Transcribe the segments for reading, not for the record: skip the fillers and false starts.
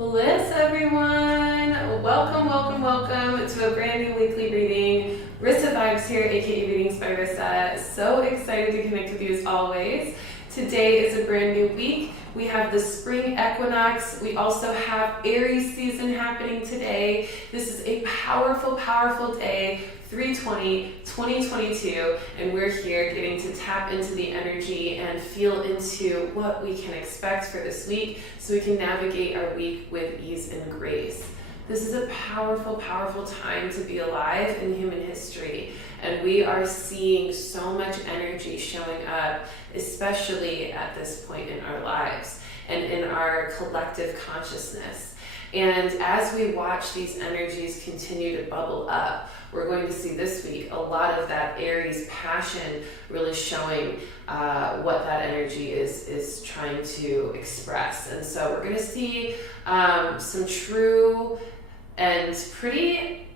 Bliss, everyone! Welcome to a brand new weekly reading. Rissa Vibes here, aka Readings by Rissa. So excited to connect with you as always. Today is a brand new week. We have the spring equinox. We also have Aries season happening today. This is a powerful day, 3/20/2022, and we're here getting to tap into the energy and feel into what we can expect for this week so we can navigate our week with ease and grace. This is a powerful time to be alive in human history, and we are seeing so much energy showing up, especially at this point in our lives and in our collective consciousness. And as we watch these energies continue to bubble up, we're going to see this week a lot of that Aries passion really showing what that energy is trying to express. And so we're going to see some true and pretty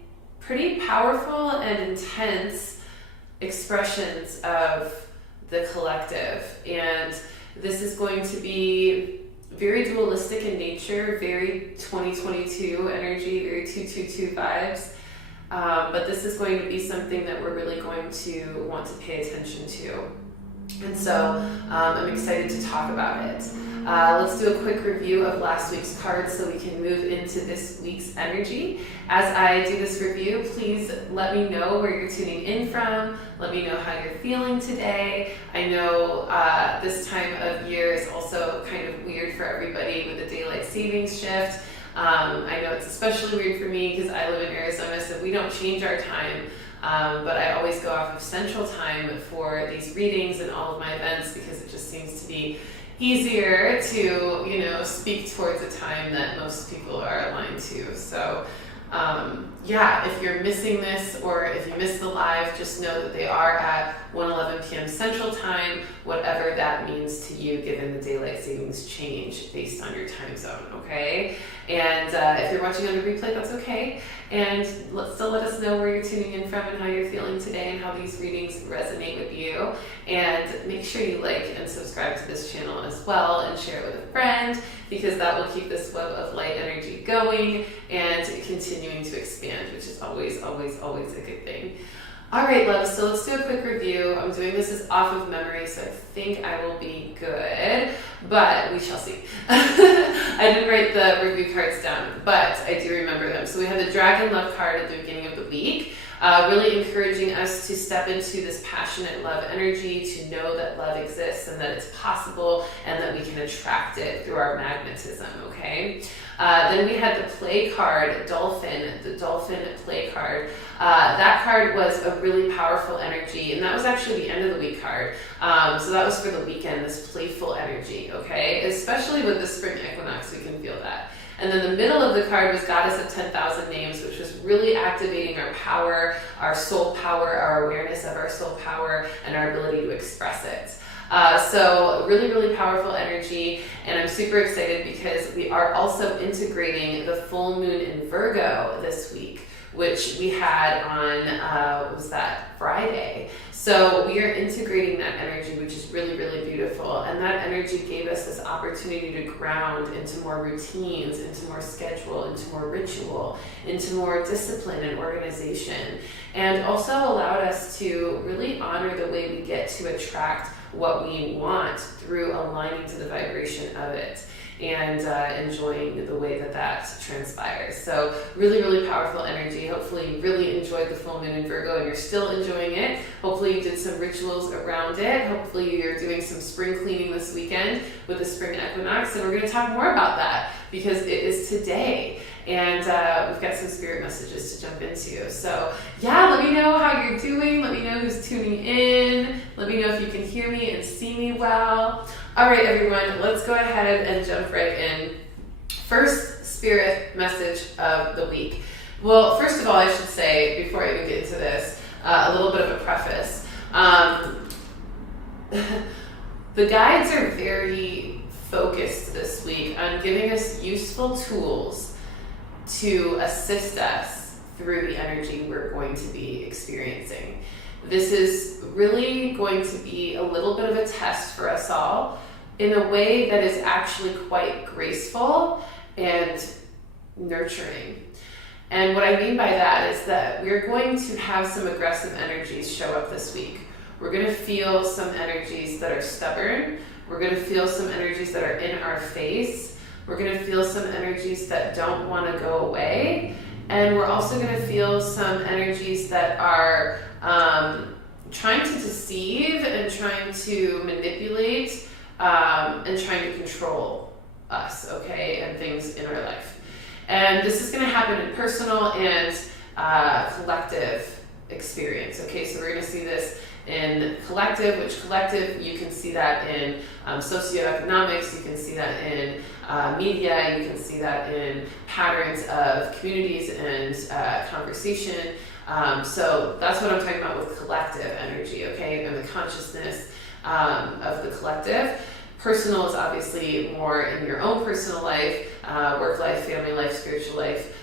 powerful and intense expressions of the collective. And this is going to be very dualistic in nature, very 2022 energy, very 222 vibes. But this is going to be something that we're really going to want to pay attention to. And so I'm excited to talk about it. Let's do a quick review of last week's cards so we can move into this week's energy. As I do this review, please let me know where you're tuning in from. Let me know how you're feeling today. I know this time of year is also kind of weird for everybody with the daylight savings shift. I know it's especially weird for me because I live in Arizona, so we don't change our time. But I always go off of Central Time for these readings and all of my events because it just seems to be easier to, speak towards a time that most people are aligned to. So, if you're missing this or if you missed the live, just know that they are at 1:11 p.m. Central Time, whatever that means to you given the daylight savings change based on your time zone, okay? And if you're watching on a replay, that's okay. And still let us know where you're tuning in from and how you're feeling today and how these readings resonate with you. And make sure you like and subscribe to this channel as well and share it with a friend, because that will keep this web of light energy going and continuing to expand, which is always a good thing. All right, loves, so let's do a quick review. I'm doing this as off of memory, so I think I will be good, but we shall see. I didn't write the review cards down, but I do remember them. So we had the Dragon Love card at the beginning of the week, really encouraging us to step into this passionate love energy, to know that love exists and that it's possible and that we can attract it through our magnetism, okay? Then we had the play card, Dolphin, the Dolphin play card. That card was a really powerful energy, and that was actually the end of the week card. So that was for the weekend, this playful energy, okay? Especially with the spring equinox, we can feel that. And then the middle of the card was Goddess of 10,000 Names, which was really activating our power, our soul power, our awareness of our soul power, and our ability to express it. So really powerful energy, and I'm super excited because we are also integrating the full moon in Virgo this week, which we had on, what was that, Friday. So we are integrating that energy, which is really beautiful. And that energy gave us this opportunity to ground into more routines, into more schedule, into more ritual, into more discipline and organization. And also allowed us to really honor the way we get to attract what we want through aligning to the vibration of it and enjoying the way that transpires. So really powerful energy. Hopefully you really enjoyed the full moon in Virgo and you're still enjoying it. Hopefully you did some rituals around it. Hopefully you're doing some spring cleaning this weekend with the spring equinox, and we're going to talk more about that because it is today. And we've got some spirit messages to jump into. So let me know how you're doing. Let me know who's tuning in. Let me know if you can hear me and see me well. All right, everyone, let's go ahead and jump right in. First spirit message of the week. Well, first of all, I should say, before I even get into this, a little bit of a preface. The guides are very focused this week on giving us useful tools to assist us through the energy we're going to be experiencing. This is really going to be a little bit of a test for us all in a way that is actually quite graceful and nurturing. And what I mean by that is that we're going to have some aggressive energies show up this week. We're going to feel some energies that are stubborn. We're going to feel some energies that are in our face. We're going to feel some energies that don't want to go away. And we're also going to feel some energies that are trying to deceive and trying to manipulate and trying to control us, okay, and things in our life. And this is going to happen in personal and collective experience, okay? So we're going to see this in collective, which collective, you can see that in socioeconomics, you can see that in media, you can see that in patterns of communities and conversation. So that's what I'm talking about with collective energy, okay, and the consciousness of the collective. Personal is obviously more in your own personal life, work life, family life, spiritual life,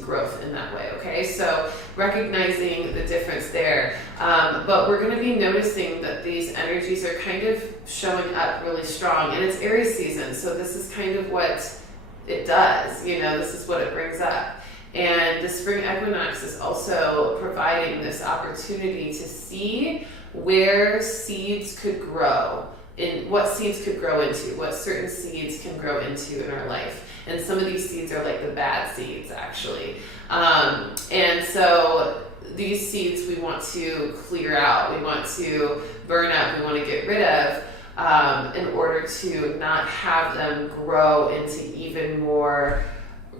growth in that way, okay? So recognizing the difference there. But we're going to be noticing that these energies are kind of showing up really strong. And it's Aries season, so this is kind of what it does, you know, this is what it brings up. And the spring equinox is also providing this opportunity to see where seeds could grow, in what seeds could grow into, what certain seeds can grow into in our life. And some of these seeds are like the bad seeds, actually. And so these seeds we want to clear out, we want to burn up, we want to get rid of in order to not have them grow into even more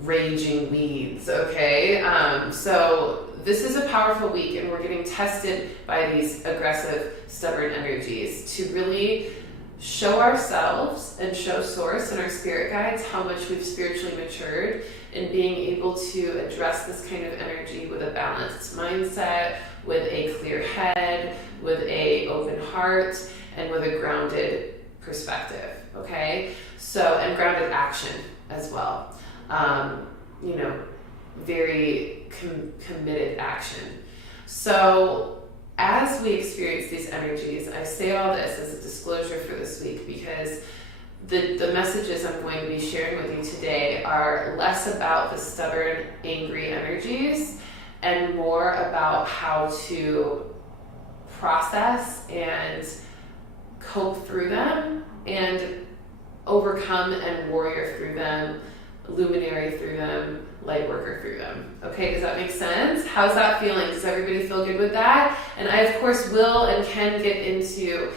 raging weeds, okay? So this is a powerful week, and we're getting tested by these aggressive, stubborn energies to really show ourselves and show source and our spirit guides how much we've spiritually matured in being able to address this kind of energy with a balanced mindset, with a clear head, with a open heart, and with a grounded perspective, okay? So, and grounded action as well. You know, very committed action. So as we experience these energies, I say all this as a disclosure for this week because the messages I'm going to be sharing with you today are less about the stubborn, angry energies and more about how to process and cope through them and overcome and warrior through them, luminary through them, light worker through them. Okay, does that make sense? How's that feeling? Does everybody feel good with that? And I, of course, will and can get into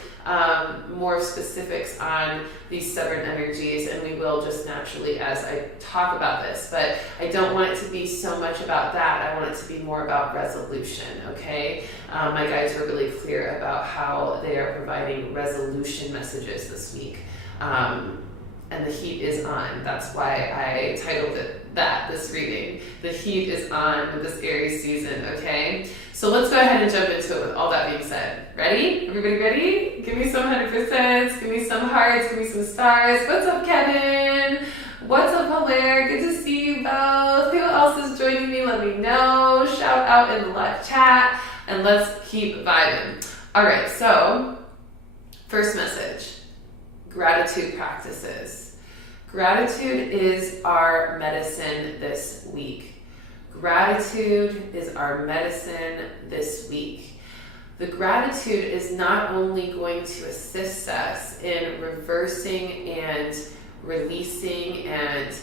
more specifics on these stubborn energies, and we will just naturally as I talk about this. But I don't want it to be so much about that. I want it to be more about resolution, okay? My guides were really clear about how they are providing resolution messages this week. And the heat is on. That's why I titled it that, this reading. The heat is on with this Aries season, okay? So let's go ahead and jump into it with all that being said. Ready? Everybody ready? Give me some 100%, give me some hearts, give me some stars. What's up, Kevin? What's up, Hilaire? Good to see you both. Who else is joining me? Let me know. Shout out in the live chat, and let's keep vibing. All right, so first message. Gratitude practices. Gratitude is our medicine this week. Gratitude is our medicine this week. The gratitude is not only going to assist us in reversing and releasing and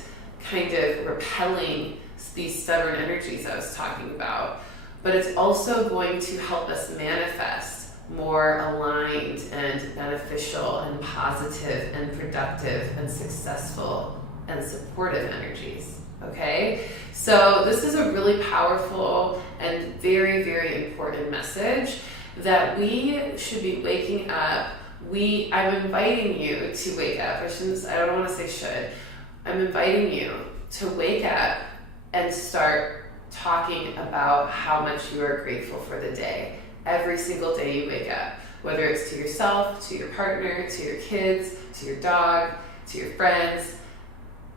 kind of repelling these stubborn energies I was talking about, but it's also going to help us manifest more aligned and beneficial and positive and productive and successful and supportive energies, okay? So this is a really powerful and very, very important message that we should be waking up. I'm inviting you to wake up. I don't want to say should. I'm inviting you to wake up and start talking about how much you are grateful for the day. Every single day you wake up, whether it's to yourself, to your partner, to your kids, to your dog, to your friends,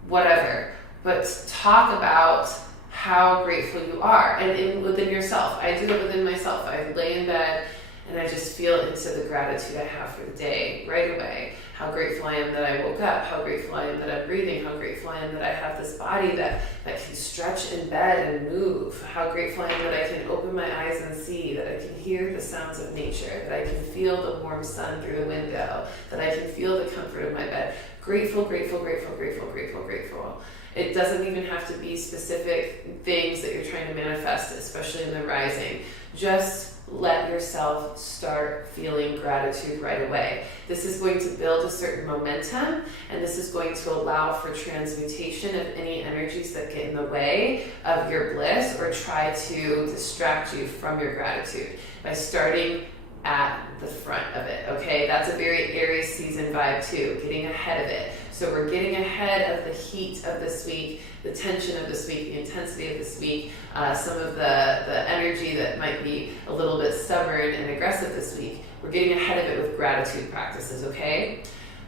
whatever. But talk about how grateful you are and within yourself. I do it within myself. I lay in bed and I just feel into the gratitude I have for the day right away. how grateful I am that I woke up, how grateful I am that I'm breathing, how grateful I am that I have this body that can stretch in bed and move, how grateful I am that I can open my eyes and see, that I can hear the sounds of nature, that I can feel the warm sun through the window, that I can feel the comfort of my bed. Grateful, grateful, grateful, grateful, grateful, grateful. It doesn't even have to be specific things that you're trying to manifest, especially in the rising. Just let yourself start feeling gratitude right away. This is going to build a certain momentum, and this is going to allow for transmutation of any energies that get in the way of your bliss or try to distract you from your gratitude by starting at the front of it, okay? That's a very Aries season vibe too, getting ahead of it. So we're getting ahead of the heat of this week, the tension of this week, the intensity of this week, some of the energy that might be a little bit stubborn and aggressive this week. We're getting ahead of it with gratitude practices, okay?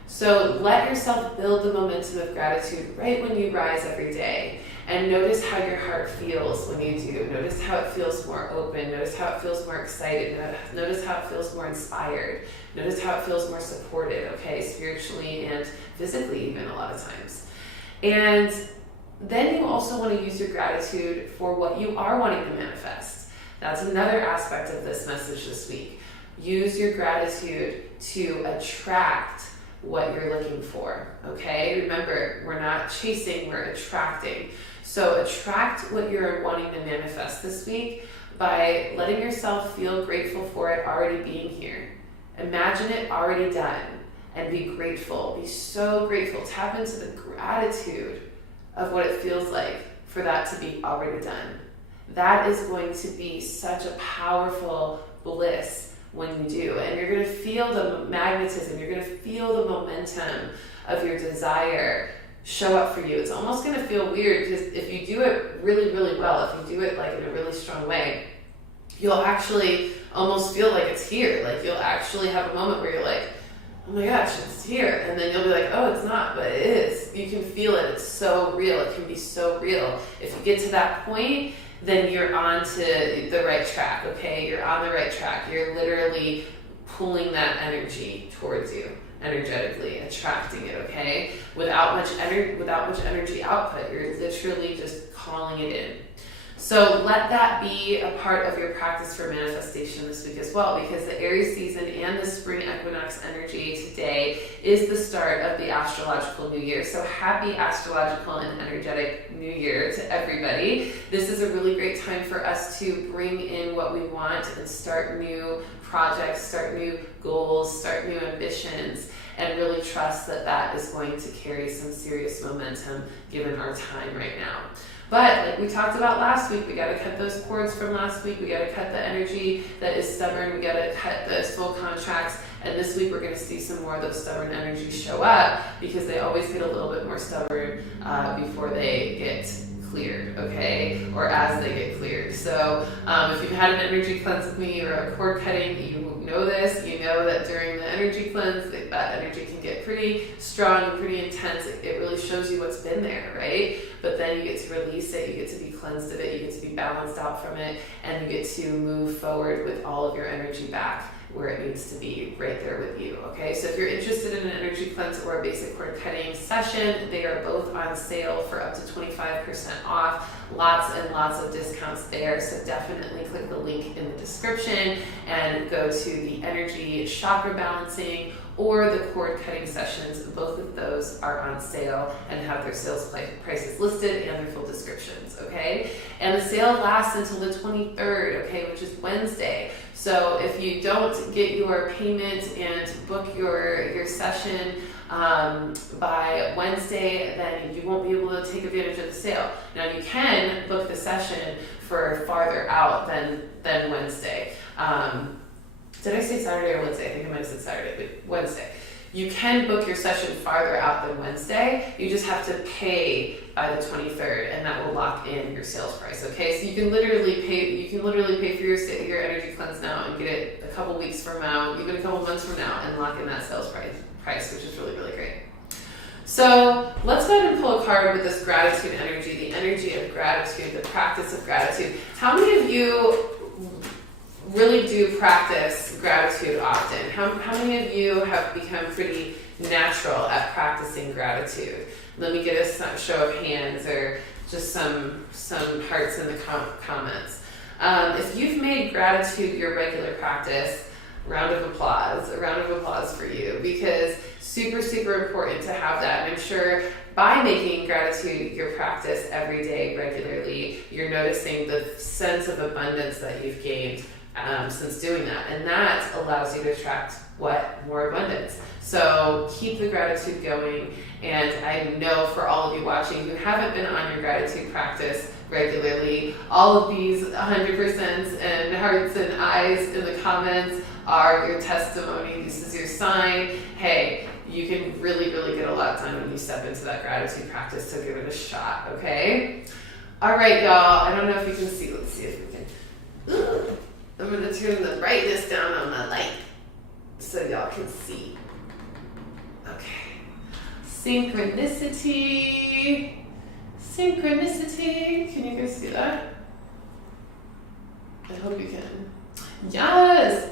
So let yourself build the momentum of gratitude right when you rise every day. And notice how your heart feels when you do. Notice how it feels more open. Notice how it feels more excited. Notice how it feels more inspired. Notice how it feels more supported, okay, spiritually and physically even a lot of times. And then you also want to use your gratitude for what you are wanting to manifest. That's another aspect of this message this week. Use your gratitude to attract what you're looking for, okay? Remember, we're not chasing, we're attracting. So attract what you're wanting to manifest this week by letting yourself feel grateful for it already being here. Imagine it already done and be grateful. Be so grateful. Tap into the gratitude of what it feels like for that to be already done. That is going to be such a powerful bliss when you do. And you're going to feel the magnetism. You're going to feel the momentum of your desire show up for you. It's almost going to feel weird because if you do it really, really well, if you do it like in a really strong way, you'll actually almost feel like it's here. Like you'll actually have a moment where you're like, oh my gosh, it's here. And then you'll be like, oh, it's not, but it is. You can feel it. It's so real. It can be so real. If you get to that point, then you're on to the right track, okay? You're on the right track. You're literally pulling that energy towards you, energetically, attracting it, okay? Without much energy output, you're literally just calling it in. So let that be a part of your practice for manifestation this week as well, because the Aries season and the spring equinox energy today is the start of the astrological new year. So happy astrological and energetic new year to everybody. This is a really great time for us to bring in what we want and start new projects, start new goals, start new ambitions, and really trust that that is going to carry some serious momentum given our time right now. But like we talked about last week, we got to cut those cords from last week. We got to cut the energy that is stubborn. We got to cut the soul contracts. And this week we're going to see some more of those stubborn energies show up because they always get a little bit more stubborn before they get cleared, okay? Or as they get cleared. So if you've had an energy cleanse with me or a cord cutting, you know this. You know that during the energy cleanse, that energy can get pretty strong and pretty intense. It really shows you what's been there, right? But then you get to release it, you get to be cleansed of it, you get to be balanced out from it, and you get to move forward with all of your energy back where it needs to be, right there with you, okay? So if you're interested in an energy cleanse or a basic cord cutting session, they are both on sale for up to 25% off. Lots and lots of discounts there, so definitely click the link in the description and go to the energy chakra balancing or the cord cutting sessions. Both of those are on sale and have their sales prices listed and their full descriptions, okay? And the sale lasts until the 23rd, okay, which is Wednesday. So if you don't get your payment and book your session by Wednesday, then you won't be able to take advantage of the sale. Now you can book the session for farther out than Wednesday. Did I say Saturday or Wednesday? I think I might have said Saturday, but Wednesday. You can book your session farther out than Wednesday. You just have to pay by the 23rd, and that will lock in your sales price. Okay, so you can literally pay. You can literally pay for your energy cleanse now and get it a couple weeks from now, even a couple months from now, and lock in that sales price, which is really, really great. So let's go ahead and pull a card with this gratitude energy, the energy of gratitude, the practice of gratitude. How many of you really do practice gratitude often? How many of you have become pretty natural at practicing gratitude? Let me get a show of hands or just some hearts in the comments. If you've made gratitude your regular practice, a round of applause for you, because super, super important to have that. And I'm sure by making gratitude your practice every day regularly, you're noticing the sense of abundance that you've gained since doing that. And that allows you to attract what? More abundance. So keep the gratitude going. And I know for all of you watching who haven't been on your gratitude practice regularly, all of these 100% and hearts and eyes in the comments are your testimony. This is your sign. Hey, you can really, really get a lot done when you step into that gratitude practice, so give it a shot, okay? All right, y'all. I don't know if you can see. Let's see if we can. I'm going to turn the brightness down on my light so y'all can see. Okay. Synchronicity. Synchronicity. Can you guys see that? I hope you can. Yes!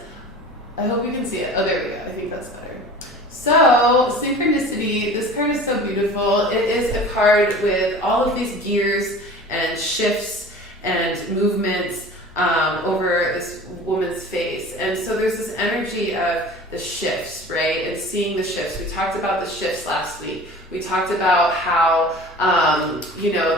I hope you can see it. Oh, there we go. I think that's better. So, Synchronicity, this card is so beautiful. It is a card with all of these gears and shifts and movements over this woman's face. And so there's this energy of the shifts, right? And seeing the shifts. We talked about the shifts last week. We talked about how,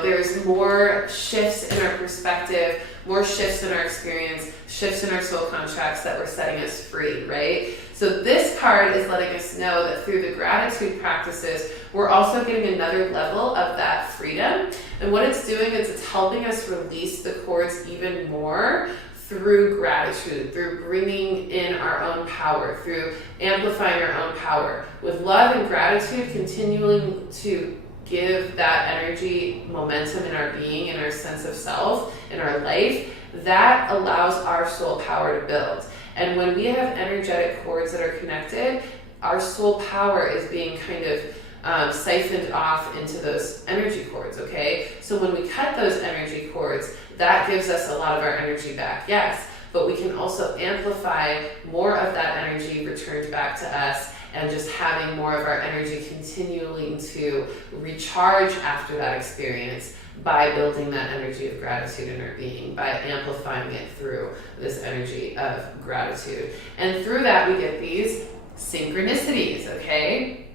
there's more shifts in our perspective, more shifts in our experience, shifts in our soul contracts that were setting us free, right? So this card is letting us know that through the gratitude practices, we're also getting another level of that freedom. And what it's doing is it's helping us release the cords even more through gratitude, through bringing in our own power, through amplifying our own power. With love and gratitude, continuing to give that energy momentum in our being, in our sense of self, in our life, that allows our soul power to build. And when we have energetic cords that are connected, our soul power is being kind of siphoned off into those energy cords, okay? So when we cut those energy cords, that gives us a lot of our energy back, yes, but we can also amplify more of that energy returned back to us, and just having more of our energy continuing to recharge after that experience by building that energy of gratitude in our being, by amplifying it through this energy of gratitude. And through that, we get these synchronicities, okay?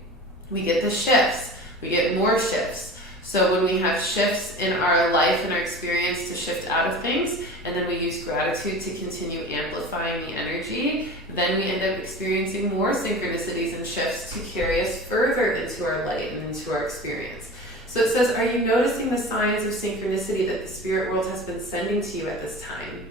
We get the shifts. We get more shifts. So when we have shifts in our life and our experience to shift out of things, and then we use gratitude to continue amplifying the energy, then we end up experiencing more synchronicities and shifts to carry us further into our light and into our experience. So it says, are you noticing the signs of synchronicity that the spirit world has been sending to you at this time?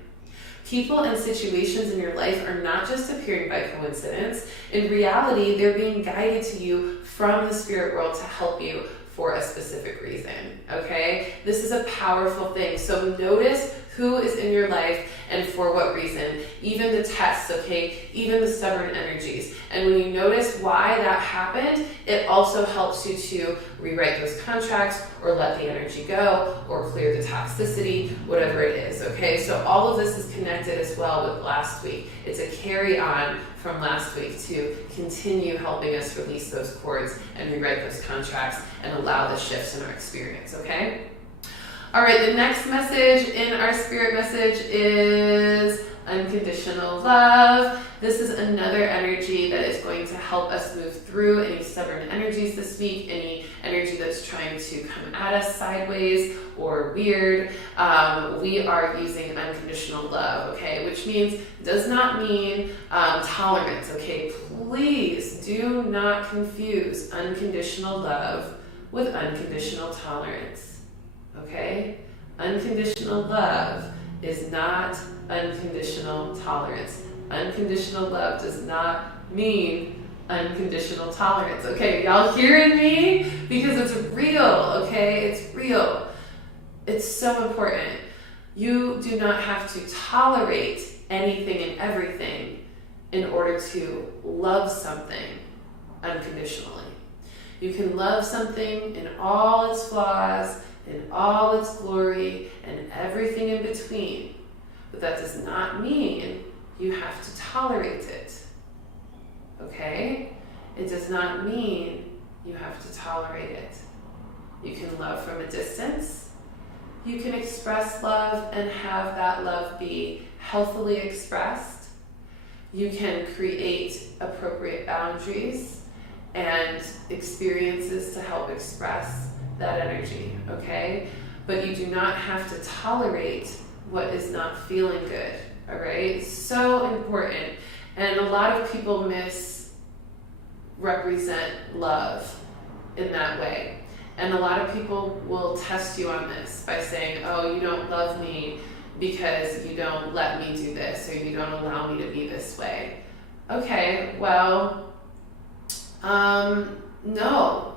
People and situations in your life are not just appearing by coincidence. In reality, they're being guided to you from the spirit world to help you for a specific reason, okay? This is a powerful thing. So notice who is in your life and for what reason. Even the tests, okay? Even the stubborn energies. And when you notice why that happened, it also helps you to rewrite those contracts or let the energy go or clear the toxicity, whatever it is, okay? So all of this is connected as well with last week. It's a carry on from last week to continue helping us release those cords and rewrite those contracts and allow the shifts in our experience, okay? All right, the next message in our spirit message is unconditional love. This is another energy that is going to help us move through any stubborn energies this week, any energy that's trying to come at us sideways or weird. We are using unconditional love, okay, which does not mean tolerance, okay? Please do not confuse unconditional love with unconditional tolerance, okay? Unconditional love is not unconditional tolerance. Unconditional love does not mean unconditional tolerance. Okay, y'all hearing me? Because it's real, okay? It's real. It's so important. You do not have to tolerate anything and everything in order to love something unconditionally. You can love something in all its flaws, in all its glory, and everything in between. But that does not mean you have to tolerate it, okay? It does not mean you have to tolerate it. You can love from a distance. You can express love and have that love be healthily expressed. You can create appropriate boundaries and experiences to help express that energy, okay? But you do not have to tolerate what is not feeling good, all right? It's so important. And a lot of people misrepresent love in that way. And a lot of people will test you on this by saying, oh, you don't love me because you don't let me do this, or you don't allow me to be this way. Okay, well, no.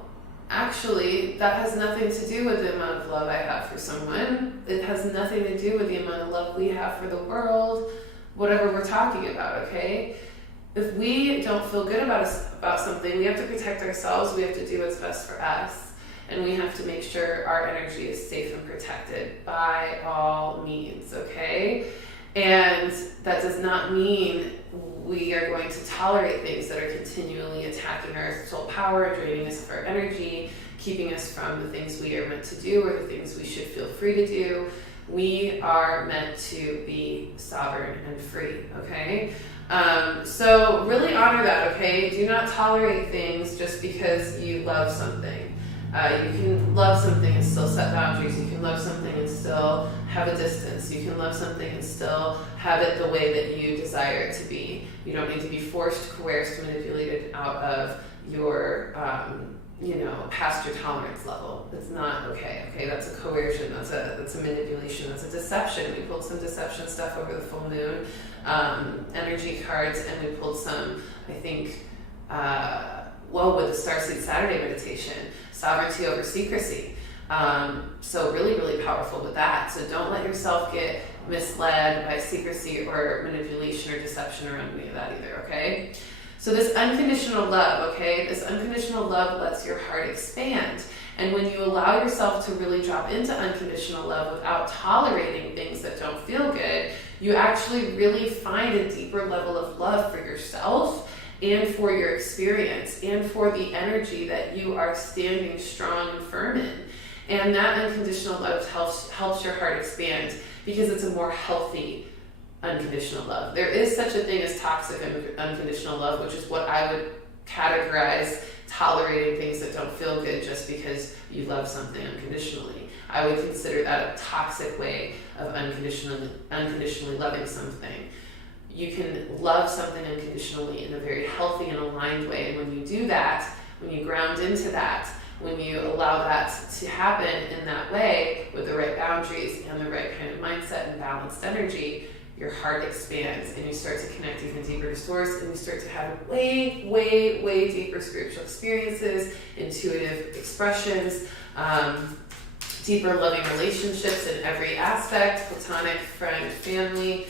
Actually, that has nothing to do with the amount of love I have for someone. It has nothing to do with the amount of love we have for the world, whatever we're talking about, okay? If we don't feel good about something, we have to protect ourselves, we have to do what's best for us. And we have to make sure our energy is safe and protected by all means, okay? And that does not mean we are going to tolerate things that are continually attacking our soul power, draining us of our energy, keeping us from the things we are meant to do or the things we should feel free to do. We are meant to be sovereign and free, okay? So really honor that, okay? Do not tolerate things just because you love something. You can love something and still set boundaries. You can love something and still have a distance. You can love something and still have it the way that you desire it to be. You don't need to be forced, coerced, manipulated out of your, past your tolerance level. It's not okay. Okay, that's a coercion. That's a manipulation. That's a deception. We pulled some deception stuff over the full moon energy cards, and we pulled some, I think, with the Starseed Saturday meditation, sovereignty over secrecy. So really, really powerful with that. So don't let yourself get misled by secrecy or manipulation or deception around any of that either, okay? So this unconditional love, okay? This unconditional love lets your heart expand. And when you allow yourself to really drop into unconditional love without tolerating things that don't feel good, you actually really find a deeper level of love for yourself and for your experience and for the energy that you are standing strong and firm in. And that unconditional love helps your heart expand because it's a more healthy unconditional love. There is such a thing as toxic unconditional love, which is what I would categorize tolerating things that don't feel good just because you love something unconditionally. I would consider that a toxic way of unconditionally loving something. You can love something unconditionally in a very healthy and aligned way. And when you do that, when you ground into that, when you allow that to happen in that way with the right boundaries and the right kind of mindset and balanced energy, your heart expands and you start to connect even deeper to source, and you start to have way, way, way deeper spiritual experiences, intuitive expressions, deeper loving relationships in every aspect, platonic, friend, family,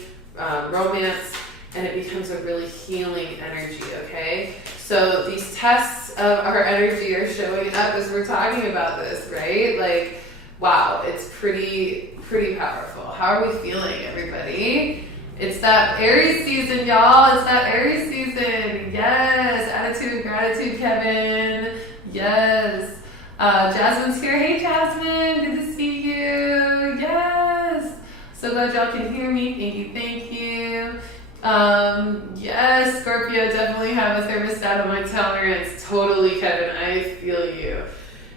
romance, and it becomes a really healing energy, okay? So these tests of our energy are showing up as we're talking about this, right? Like, wow, it's pretty powerful. How are we feeling, everybody? It's that Aries season, y'all. It's that Aries season. Yes. Attitude of gratitude, Kevin. Yes. Jasmine's here. Hey, Jasmine. Good to see you. Yes. So glad y'all can hear me. Thank you. Yes, Scorpio, definitely have a thermostat on my tolerance. Totally, Kevin. I feel you.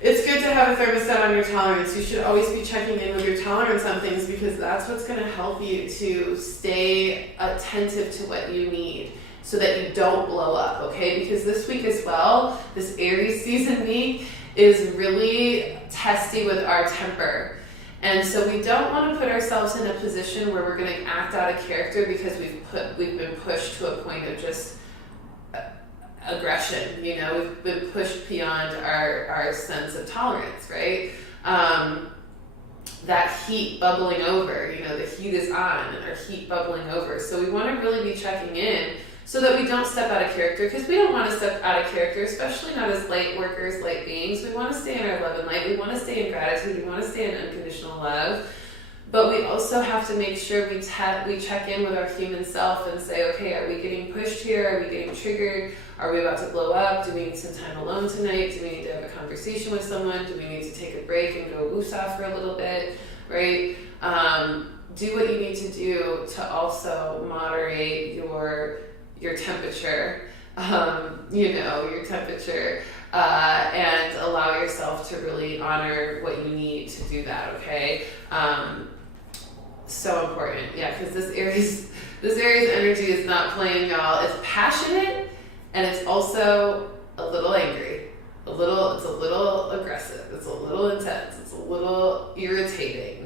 It's good to have a thermostat on your tolerance. You should always be checking in with your tolerance on things because that's what's going to help you to stay attentive to what you need so that you don't blow up, okay? Because this week as well, this Aries season week is really testy with our temper. And so we don't want to put ourselves in a position where we're going to act out of character because we've been pushed to a point of just aggression, we've been pushed beyond our sense of tolerance, right? That heat bubbling over, the heat is on, or heat bubbling over. So we want to really be checking in so that we don't step out of character, because we don't want to step out of character, especially not as light workers, light beings. We want to stay in our love and light. We want to stay in gratitude. We want to stay in unconditional love. But we also have to make sure we check in with our human self and say, okay, are we getting pushed here? Are we getting triggered? Are we about to blow up? Do we need some time alone tonight? Do we need to have a conversation with someone? Do we need to take a break and go woosah for a little bit, right? Do what you need to do to also moderate your temperature, your temperature, and allow yourself to really honor what you need to do that, okay? So important, yeah, because this Aries energy is not playing, y'all. It's passionate, and it's also a little angry. It's a little aggressive. It's a little intense. It's a little irritating.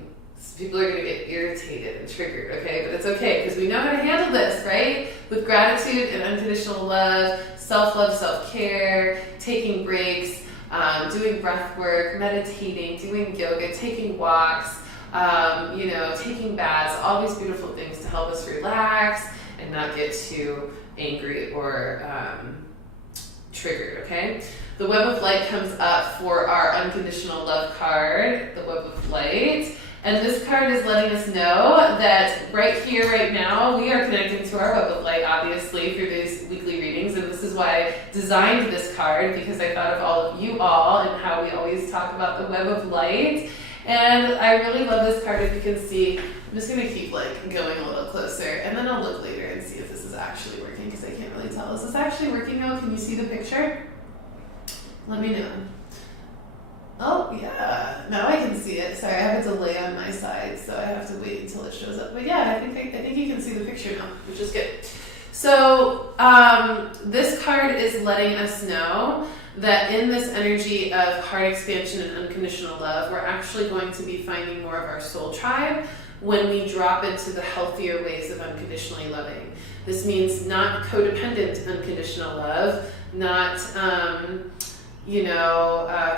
People are going to get irritated and triggered, okay? But it's okay, because we know how to handle this, right? With gratitude and unconditional love, self-love, self-care, taking breaks, doing breath work, meditating, doing yoga, taking walks, taking baths, all these beautiful things to help us relax and not get too angry or triggered, okay? The Web of Light comes up for our unconditional love card, the Web of Light. And this card is letting us know that right here, right now, we are connecting to our Web of Light, obviously, through these weekly readings. And this is why I designed this card, because I thought of all of you all and how we always talk about the Web of Light. And I really love this card. If you can see, I'm just going to keep going a little closer, and then I'll look later and see if this is actually working, because I can't really tell. Is this actually working now? Can you see the picture? Let me know. Oh, yeah. Now I can see it. Sorry, I have a delay on my side, so I have to wait until it shows up. But yeah, I think you can see the picture now, which is good. So this card is letting us know that in this energy of heart expansion and unconditional love, we're actually going to be finding more of our soul tribe when we drop into the healthier ways of unconditionally loving. This means not codependent unconditional love, not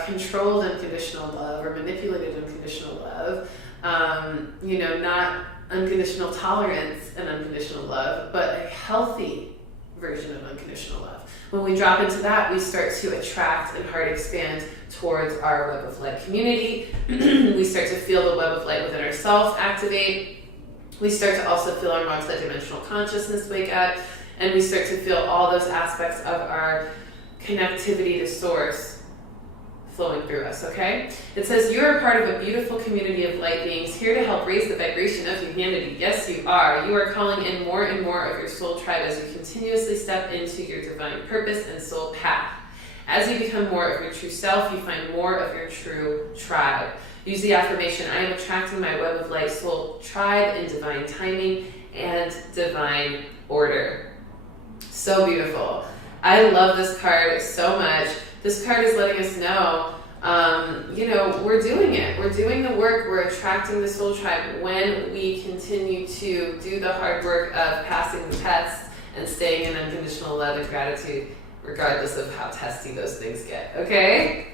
controlled unconditional love or manipulated unconditional love, not unconditional tolerance and unconditional love, but a healthy version of unconditional love. When we drop into that, we start to attract and heart expand towards our Web of Light community. We start to feel the Web of Light within ourselves activate. We start to also feel our multidimensional consciousness wake up, and we start to feel all those aspects of our connectivity to source flowing through us, okay? It says, you're a part of a beautiful community of light beings here to help raise the vibration of humanity. Yes, you are. You are calling in more and more of your soul tribe as you continuously step into your divine purpose and soul path. As you become more of your true self, you find more of your true tribe. Use the affirmation, I am attracting my Web of Light soul tribe in divine timing and divine order. So beautiful. I love this card so much. This card is letting us know, we're doing it. We're doing the work. We're attracting the soul tribe when we continue to do the hard work of passing the tests and staying in unconditional love and gratitude, regardless of how testy those things get, okay?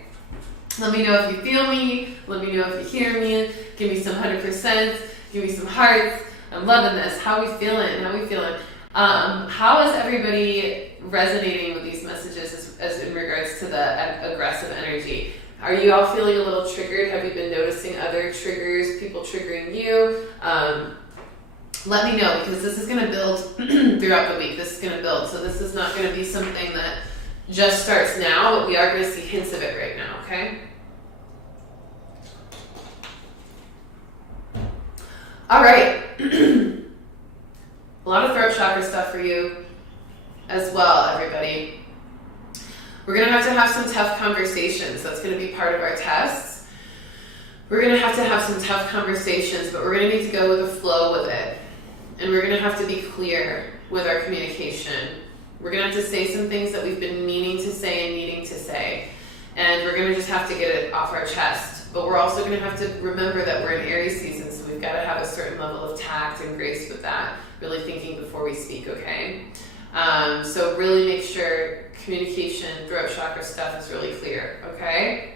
Let me know if you feel me. Let me know if you hear me. Give me some 100%. Give me some hearts. I'm loving this. How we feeling? How is everybody resonating with these messages as in regards to the aggressive energy? Are you all feeling a little triggered? Have you been noticing other triggers, people triggering you? Let me know, because this is going to build throughout the week. This is going to build. So this is not going to be something that just starts now, but we are going to see hints of it right now, okay? All right. A lot of throat chakra stuff for you as well, everybody. We're going to have some tough conversations. That's going to be part of our tests. We're going to have some tough conversations, but we're going to need to go with the flow with it. And we're going to have to be clear with our communication. We're going to have to say some things that we've been meaning to say and needing to say. And we're going to just have to get it off our chest. But we're also going to have to remember that we're in Aries season, so we've got to have a certain level of tact and grace with that, really thinking before we speak, okay? So really make sure communication, throat chakra stuff is really clear, okay?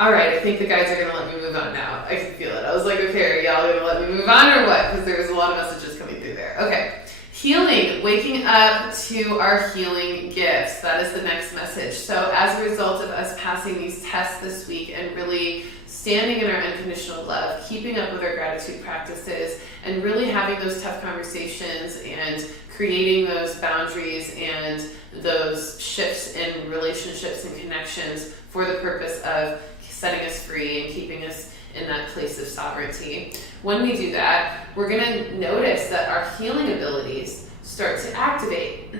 All right, I think the guides are going to let me move on now. I can feel it. I was like, okay, are y'all going to let me move on or what? Because there was a lot of messages coming through there. Okay. Healing, waking up to our healing gifts. That is the next message. So as a result of us passing these tests this week and really standing in our unconditional love, keeping up with our gratitude practices, and really having those tough conversations and creating those boundaries and those shifts in relationships and connections for the purpose of setting us free and keeping us in that place of sovereignty. When we do that, we're going to notice that our healing abilities start to activate.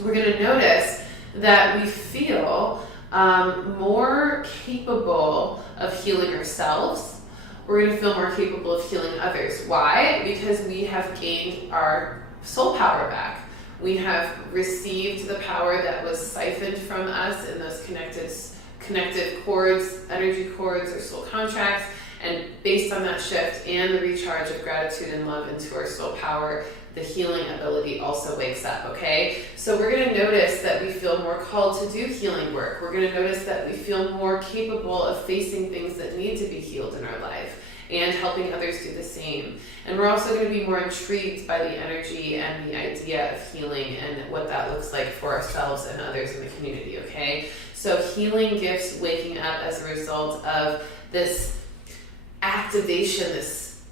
We're going to notice that we feel more capable of healing ourselves. We're going to feel more capable of healing others. Why? Because we have gained our soul power back. We have received the power that was siphoned from us in those connected cords, energy cords, or soul contracts. And based on that shift and the recharge of gratitude and love into our soul power, the healing ability also wakes up, okay? So we're going to notice that we feel more called to do healing work. We're going to notice that we feel more capable of facing things that need to be healed in our life and helping others do the same. And we're also going to be more intrigued by the energy and the idea of healing and what that looks like for ourselves and others in the community, okay? So healing gifts waking up as a result of this activation, this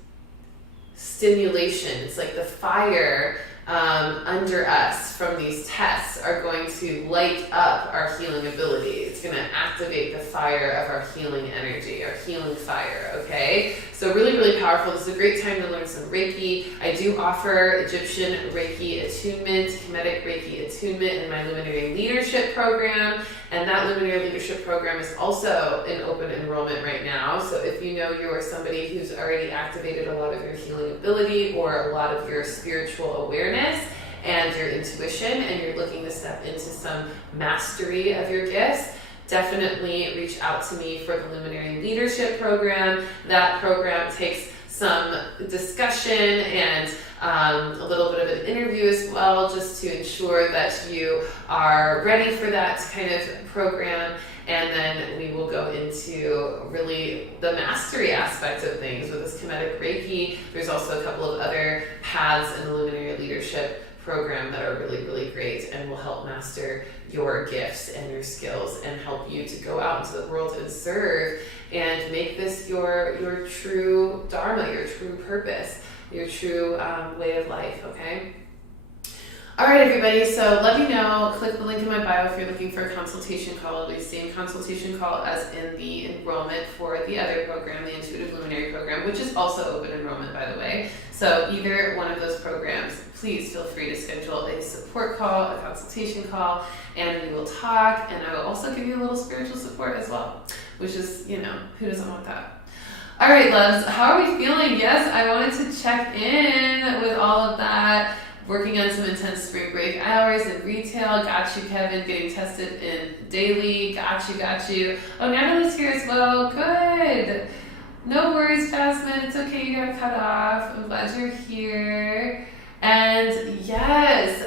stimulation. It's like the fire under us from these tests are going to light up our healing ability. It's going to activate the fire of our healing energy, our healing fire, okay? So really, really powerful. This is a great time to learn some Reiki. I do offer Egyptian Reiki attunement, Kemetic Reiki attunement in my Luminary Leadership Program. And that Luminary Leadership Program is also in open enrollment right now. So if you know you are somebody who's already activated a lot of your healing ability or a lot of your spiritual awareness and your intuition, and you're looking to step into some mastery of your gifts, definitely reach out to me for the Luminary Leadership Program. That program takes some discussion and a little bit of an interview as well, just to ensure that you are ready for that kind of program. And then we will go into really the mastery aspect of things with this Kemetic Reiki. There's also a couple of other paths in the Luminary Leadership Program that are really, really great and will help master your gifts and your skills and help you to go out into the world and serve and make this your true dharma, your true purpose, your true way of life, okay? All right, everybody, so let me know. Click the link in my bio if you're looking for a consultation call. It'll be the same consultation call as in the enrollment for the other program, the Intuitive Luminary Program, which is also open enrollment, by the way. So either one of those programs, please feel free to schedule a support call, a consultation call, and we will talk. And I will also give you a little spiritual support as well, which is, you know, who doesn't want that? All right, loves, how are we feeling? Yes, I wanted to check in with all of that. Working on some intense spring break hours in retail. Got you, Kevin. Getting tested in daily. Got you. Oh, Natalie's here as well. Good. No worries, Jasmine. It's okay. You got cut off. I'm glad you're here. And yes,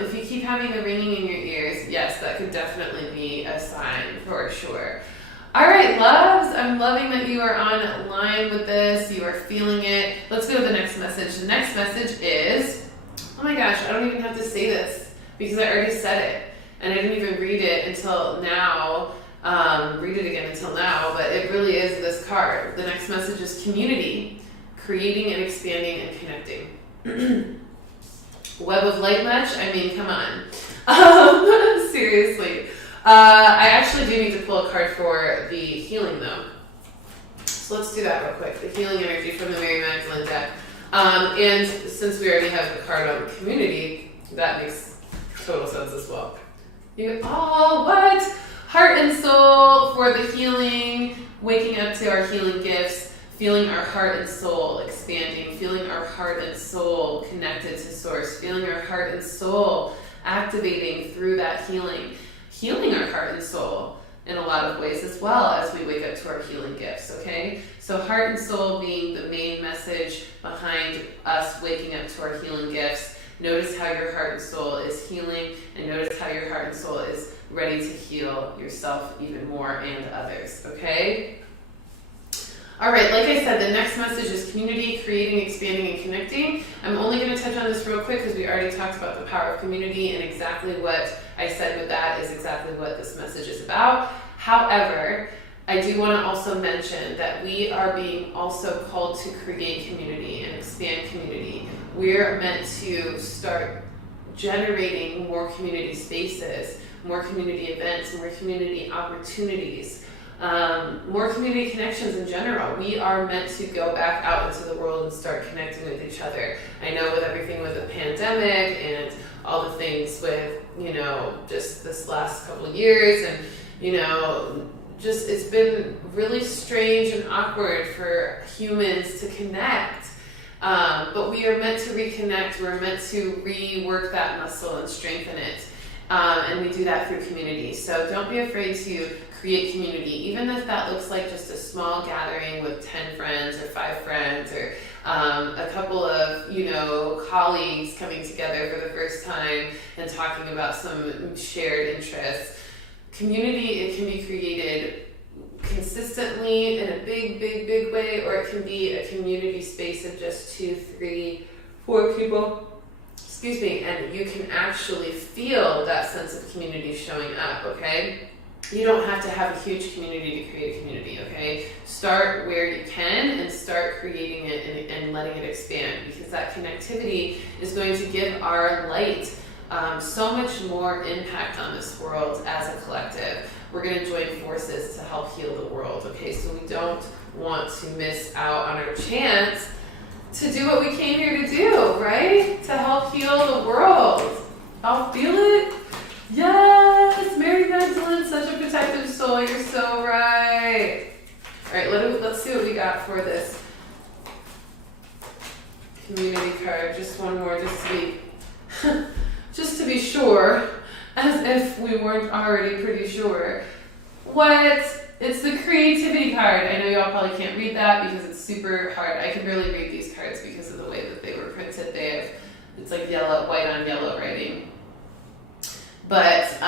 if you keep having the ringing in your ears, yes, that could definitely be a sign for sure. All right, loves, I'm loving that you are online with this. You are feeling it. Let's go to the next message. The next message is, oh my gosh, I don't even have to say this because I already said it. And I didn't even read it until now. Read it again until now, but it really is this card. The next message is community, creating and expanding and connecting. Web of light much? I mean, come on. Seriously. I actually do need to pull a card for the healing though. So let's do that real quick. The healing energy from the Mary Magdalene deck. And since we already have the card on community, that makes total sense as well. What? Heart and soul for the healing, waking up to our healing gifts, feeling our heart and soul expanding, feeling our heart and soul connected to source, feeling our heart and soul activating through that healing our heart and soul in a lot of ways as well as we wake up to our healing gifts, okay? So heart and soul being the main message behind us waking up to our healing gifts. Notice how your heart and soul is healing, and notice how your heart and soul is ready to heal yourself even more and others, okay? All right, like I said, the next message is community, creating, expanding, and connecting. I'm only going to touch on this real quick because we already talked about the power of community, and exactly what I said with that is exactly what this message is about. However, I do want to also mention that we are being also called to create community and expand community. We're meant to start generating more community spaces, more community events, more community opportunities, more community connections in general. We are meant to go back out into the world and start connecting with each other. I know with everything with the pandemic and all the things with, just this last couple of years and, just it's been really strange and awkward for humans to connect. But we are meant to reconnect. We're meant to rework that muscle and strengthen it. And we do that through community. So don't be afraid to create community, even if that looks like just a small gathering with 10 friends or 5 friends or a couple of, colleagues coming together for the first time and talking about some shared interests. Community, it can be created consistently in a big, big, big way, or it can be a community space of just 2, 3, 4 people. And you can actually feel that sense of community showing up, okay? You don't have to have a huge community to create a community, okay? Start where you can and start creating it and letting it expand, because that connectivity is going to give our light so much more impact on this world as a collective. We're going to join forces to help heal the world, okay? So we don't want to miss out on our chance to do what we came here to do, right? To help heal the world. I'll feel it. Yes, Mary Magdalene, such a protective soul. You're so right. All right, let's see what we got for this community card. Just one more, just to be sure, as if we weren't already pretty sure. It's the creativity card. I know y'all probably can't read that because it's super hard. I can barely read these cards because of the way that they were printed. It's like white on yellow writing. But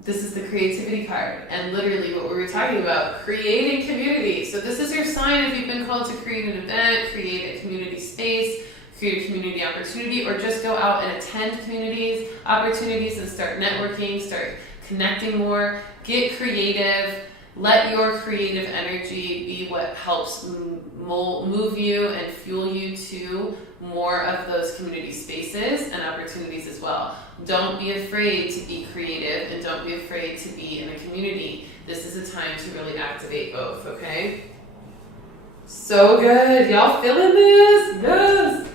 this is the creativity card, and literally what we were talking about, creating community. So this is your sign if you've been called to create an event, create a community space, create a community opportunity, or just go out and attend communities, opportunities, and start networking, start connecting more. Get creative. Let your creative energy be what helps move you and fuel you to more of those community spaces and opportunities as well. Don't be afraid to be creative, and don't be afraid to be in a community. This is a time to really activate both, okay? So good. Y'all feeling this? Yes.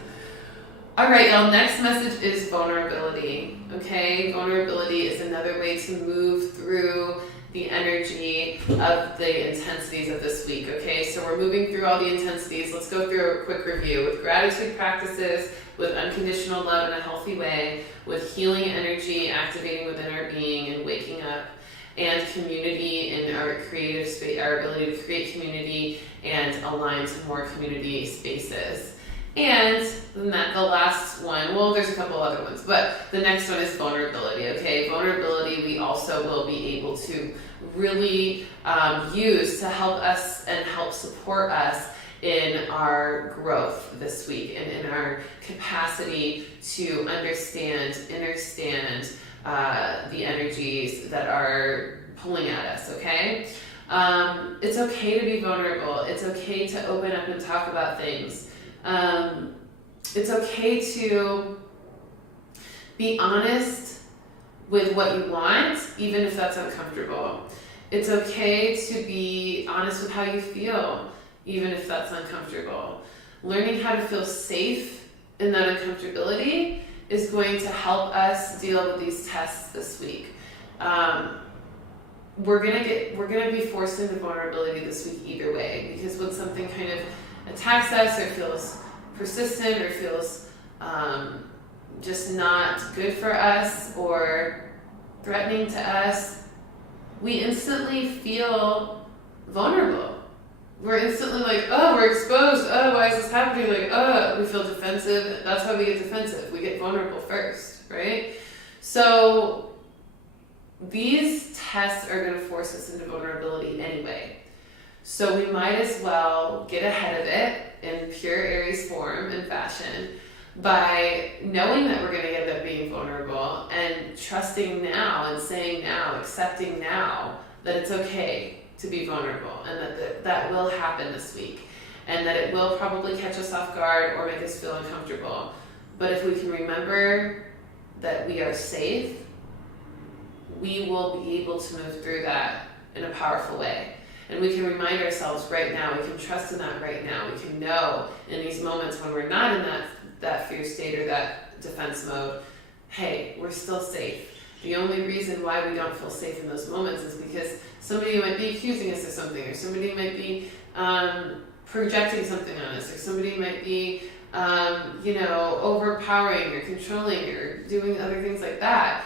All right, y'all, next message is vulnerability, okay? Vulnerability is another way to move through the energy of the intensities of this week, okay? So we're moving through all the intensities. Let's go through a quick review with gratitude practices, with unconditional love in a healthy way, with healing energy, activating within our being and waking up, and community in our creative space, our ability to create community and align to more community spaces. And the last one, well, there's a couple other ones, but the next one is vulnerability, okay? Vulnerability we also will be able to really use to help us and help support us in our growth this week and in our capacity to understand the energies that are pulling at us, okay? It's okay to be vulnerable. It's okay to open up and talk about things. It's okay to be honest with what you want, even if that's uncomfortable. It's okay to be honest with how you feel, even if that's uncomfortable. Learning how to feel safe in that uncomfortability is going to help us deal with these tests this week. We're gonna be forced into vulnerability this week either way, because when something kind of attacks us or feels persistent or feels just not good for us or threatening to us, we instantly feel vulnerable. We're instantly like, oh, we're exposed. Oh, why is this happening? Like, oh, we feel defensive. That's how we get defensive. We get vulnerable first, right? So these tests are going to force us into vulnerability anyway. So we might as well get ahead of it in pure Aries form and fashion by knowing that we're going to end up being vulnerable and trusting now and saying now, accepting now that it's okay to be vulnerable, and that will happen this week, and that it will probably catch us off guard or make us feel uncomfortable. But if we can remember that we are safe, we will be able to move through that in a powerful way. And we can remind ourselves right now, we can trust in that right now. We can know in these moments when we're not in that fear state or that defense mode, hey, we're still safe. The only reason why we don't feel safe in those moments is because somebody might be accusing us of something, or somebody might be projecting something on us, or somebody might be overpowering or controlling or doing other things like that.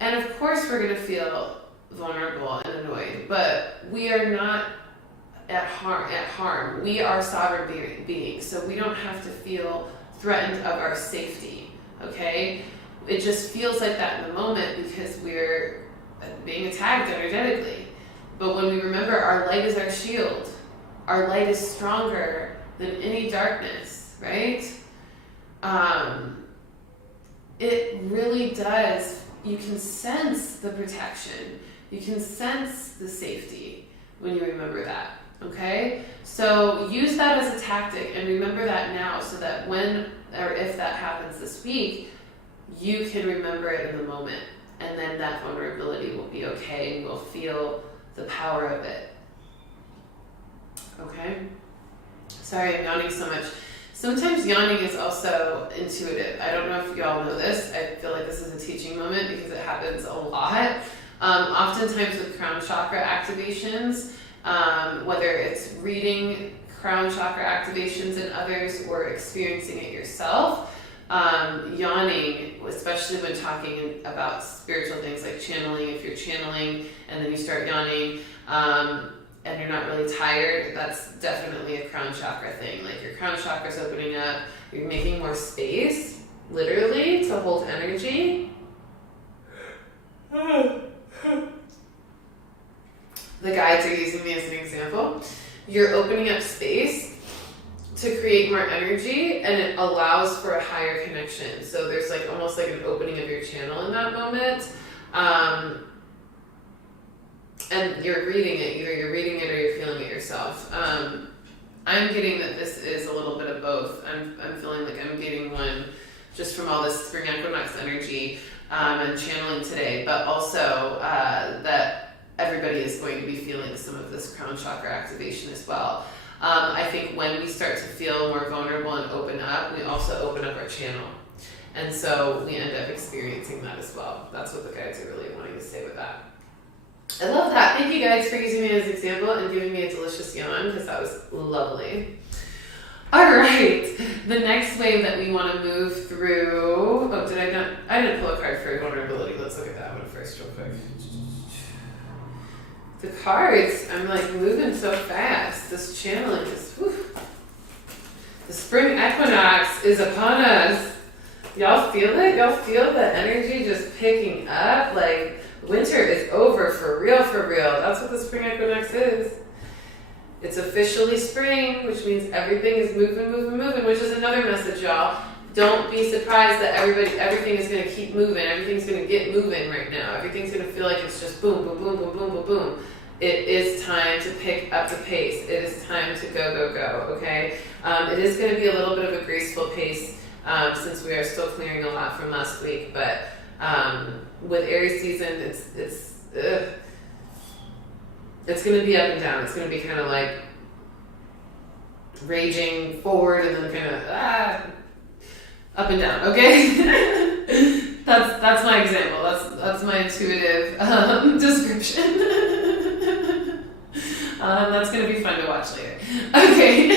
And of course we're going to feel vulnerable and annoyed, but we are not at harm. We are sovereign beings, so we don't have to feel threatened of our safety, okay? It just feels like that in the moment because we're being attacked energetically. But when we remember our light is our shield, our light is stronger than any darkness, right? It really does. You can sense the protection. You can sense the safety when you remember that, okay? So use that as a tactic and remember that now so that when or if that happens this week, you can remember it in the moment, and then that vulnerability will be okay, and we'll feel the power of it. Okay? Sorry, I'm yawning so much. Sometimes yawning is also intuitive. I don't know if y'all know this. I feel like this is a teaching moment because it happens a lot. Oftentimes with crown chakra activations, whether it's reading crown chakra activations in others or experiencing it yourself, yawning, especially when talking about spiritual things like channeling, if you're channeling and then you start yawning and you're not really tired, that's definitely a crown chakra thing. Like your crown chakra's opening up, you're making more space, literally, to hold energy. The guides are using me as an example. You're opening up space to create more energy, and it allows for a higher connection. So there's like almost like an opening of your channel in that moment. And you're reading it, either you're reading it or you're feeling it yourself. I'm getting that this is a little bit of both. I'm feeling like I'm getting one just from all this spring equinox energy and channeling today, but also that everybody is going to be feeling some of this crown chakra activation as well. I think when we start to feel more vulnerable and open up, we also open up our channel. And so we end up experiencing that as well. That's what the guides are really wanting to say with that. I love that. Thank you guys for using me as an example and giving me a delicious yawn because that was lovely. All right. The next wave that we want to move through. Oh, did I not? I didn't pull a card for vulnerability. Let's look at that one first real quick. The cards, I'm like moving so fast. This channeling is, whew. The spring equinox is upon us. Y'all feel it? Y'all feel the energy just picking up? Like winter is over for real, for real. That's what the spring equinox is. It's officially spring, which means everything is moving, which is another message, y'all. Don't be surprised that everything is going to keep moving. Everything's going to get moving right now. Everything's going to feel like it's just boom, boom, boom, boom, boom, boom, boom. It is time to pick up the pace. It is time to go, go, go, okay? It is going to be a little bit of a graceful pace since we are still clearing a lot from last week, but with Aries season, it's going to be up and down. It's going to be kind of like raging forward and then kind of up and down, okay? That's my example. That's my intuitive description. That's going to be fun to watch later. Okay.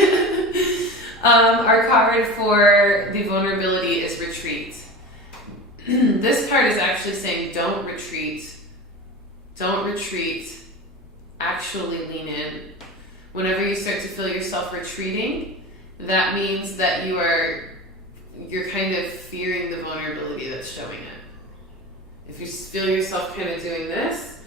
Our card for the vulnerability is retreat. This card is actually saying don't retreat. Don't retreat. Actually lean in. Whenever you start to feel yourself retreating, that means that you're kind of fearing the vulnerability that's showing it. If you feel yourself kind of doing this,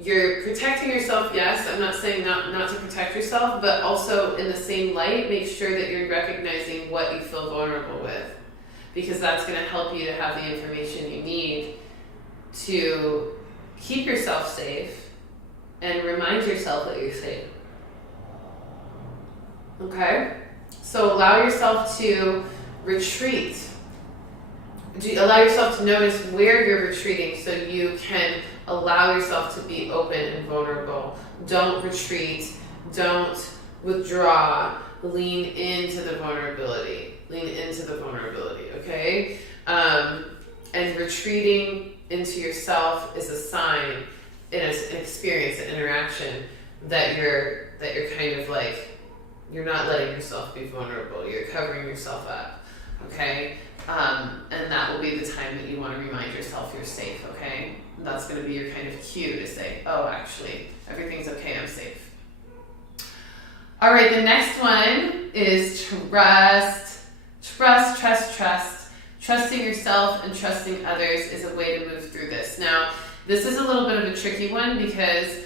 you're protecting yourself, yes. I'm not saying not to protect yourself, but also in the same light, make sure that you're recognizing what you feel vulnerable with, because that's going to help you to have the information you need to keep yourself safe and remind yourself that you're safe. Okay? So allow yourself to retreat. Allow yourself to notice where you're retreating so you can allow yourself to be open and vulnerable. Don't retreat. Don't withdraw. Lean into the vulnerability. Lean into the vulnerability, okay? And retreating into yourself is a sign, and it's an experience, an interaction that you're kind of like, you're not letting yourself be vulnerable. You're covering yourself up, okay? And that will be the time that you want to remind yourself you're safe, okay? That's going to be your kind of cue to say, oh, actually, everything's okay, I'm safe. All right, the next one is trust. Trust, trust, trust. Trusting yourself and trusting others is a way to move through this. Now, this is a little bit of a tricky one because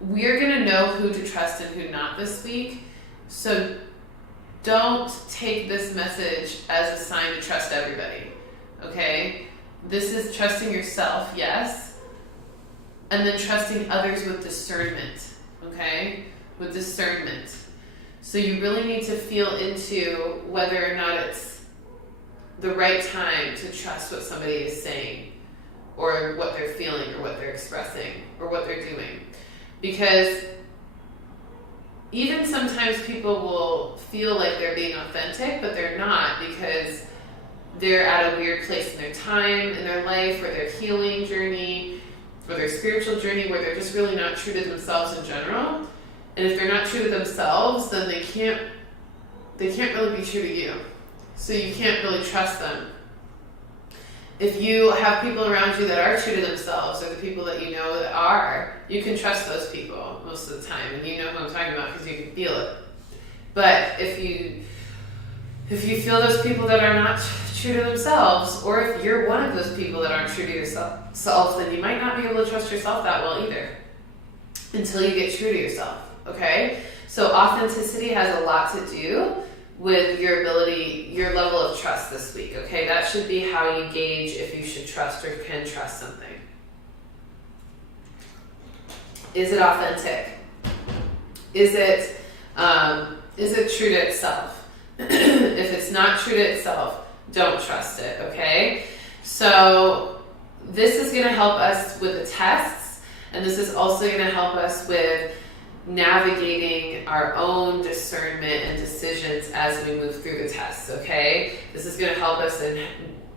we're going to know who to trust and who not this week. So don't take this message as a sign to trust everybody, okay? This is trusting yourself, yes, and then trusting others with discernment, okay? With discernment. So you really need to feel into whether or not it's the right time to trust what somebody is saying or what they're feeling or what they're expressing or what they're doing. Because even sometimes people will feel like they're being authentic, but they're not, because they're at a weird place in their time, in their life, or their healing journey, or their spiritual journey, where they're just really not true to themselves in general. And if they're not true to themselves, then they can't really be true to you. So you can't really trust them. If you have people around you that are true to themselves, or the people that you know that are, you can trust those people most of the time, and you know who I'm talking about because you can feel it. But if you feel those people that are not true to themselves, or if you're one of those people that aren't true to yourself, then you might not be able to trust yourself that well either until you get true to yourself, okay? So authenticity has a lot to do with your ability, your level of trust this week, okay? That should be how you gauge if you should trust or can trust something. Is it authentic? Is it true to itself? If it's not true to itself, don't trust it, okay? So this is going to help us with the tests, and this is also going to help us with navigating our own discernment and decisions as we move through the tests, okay? This is going to help us in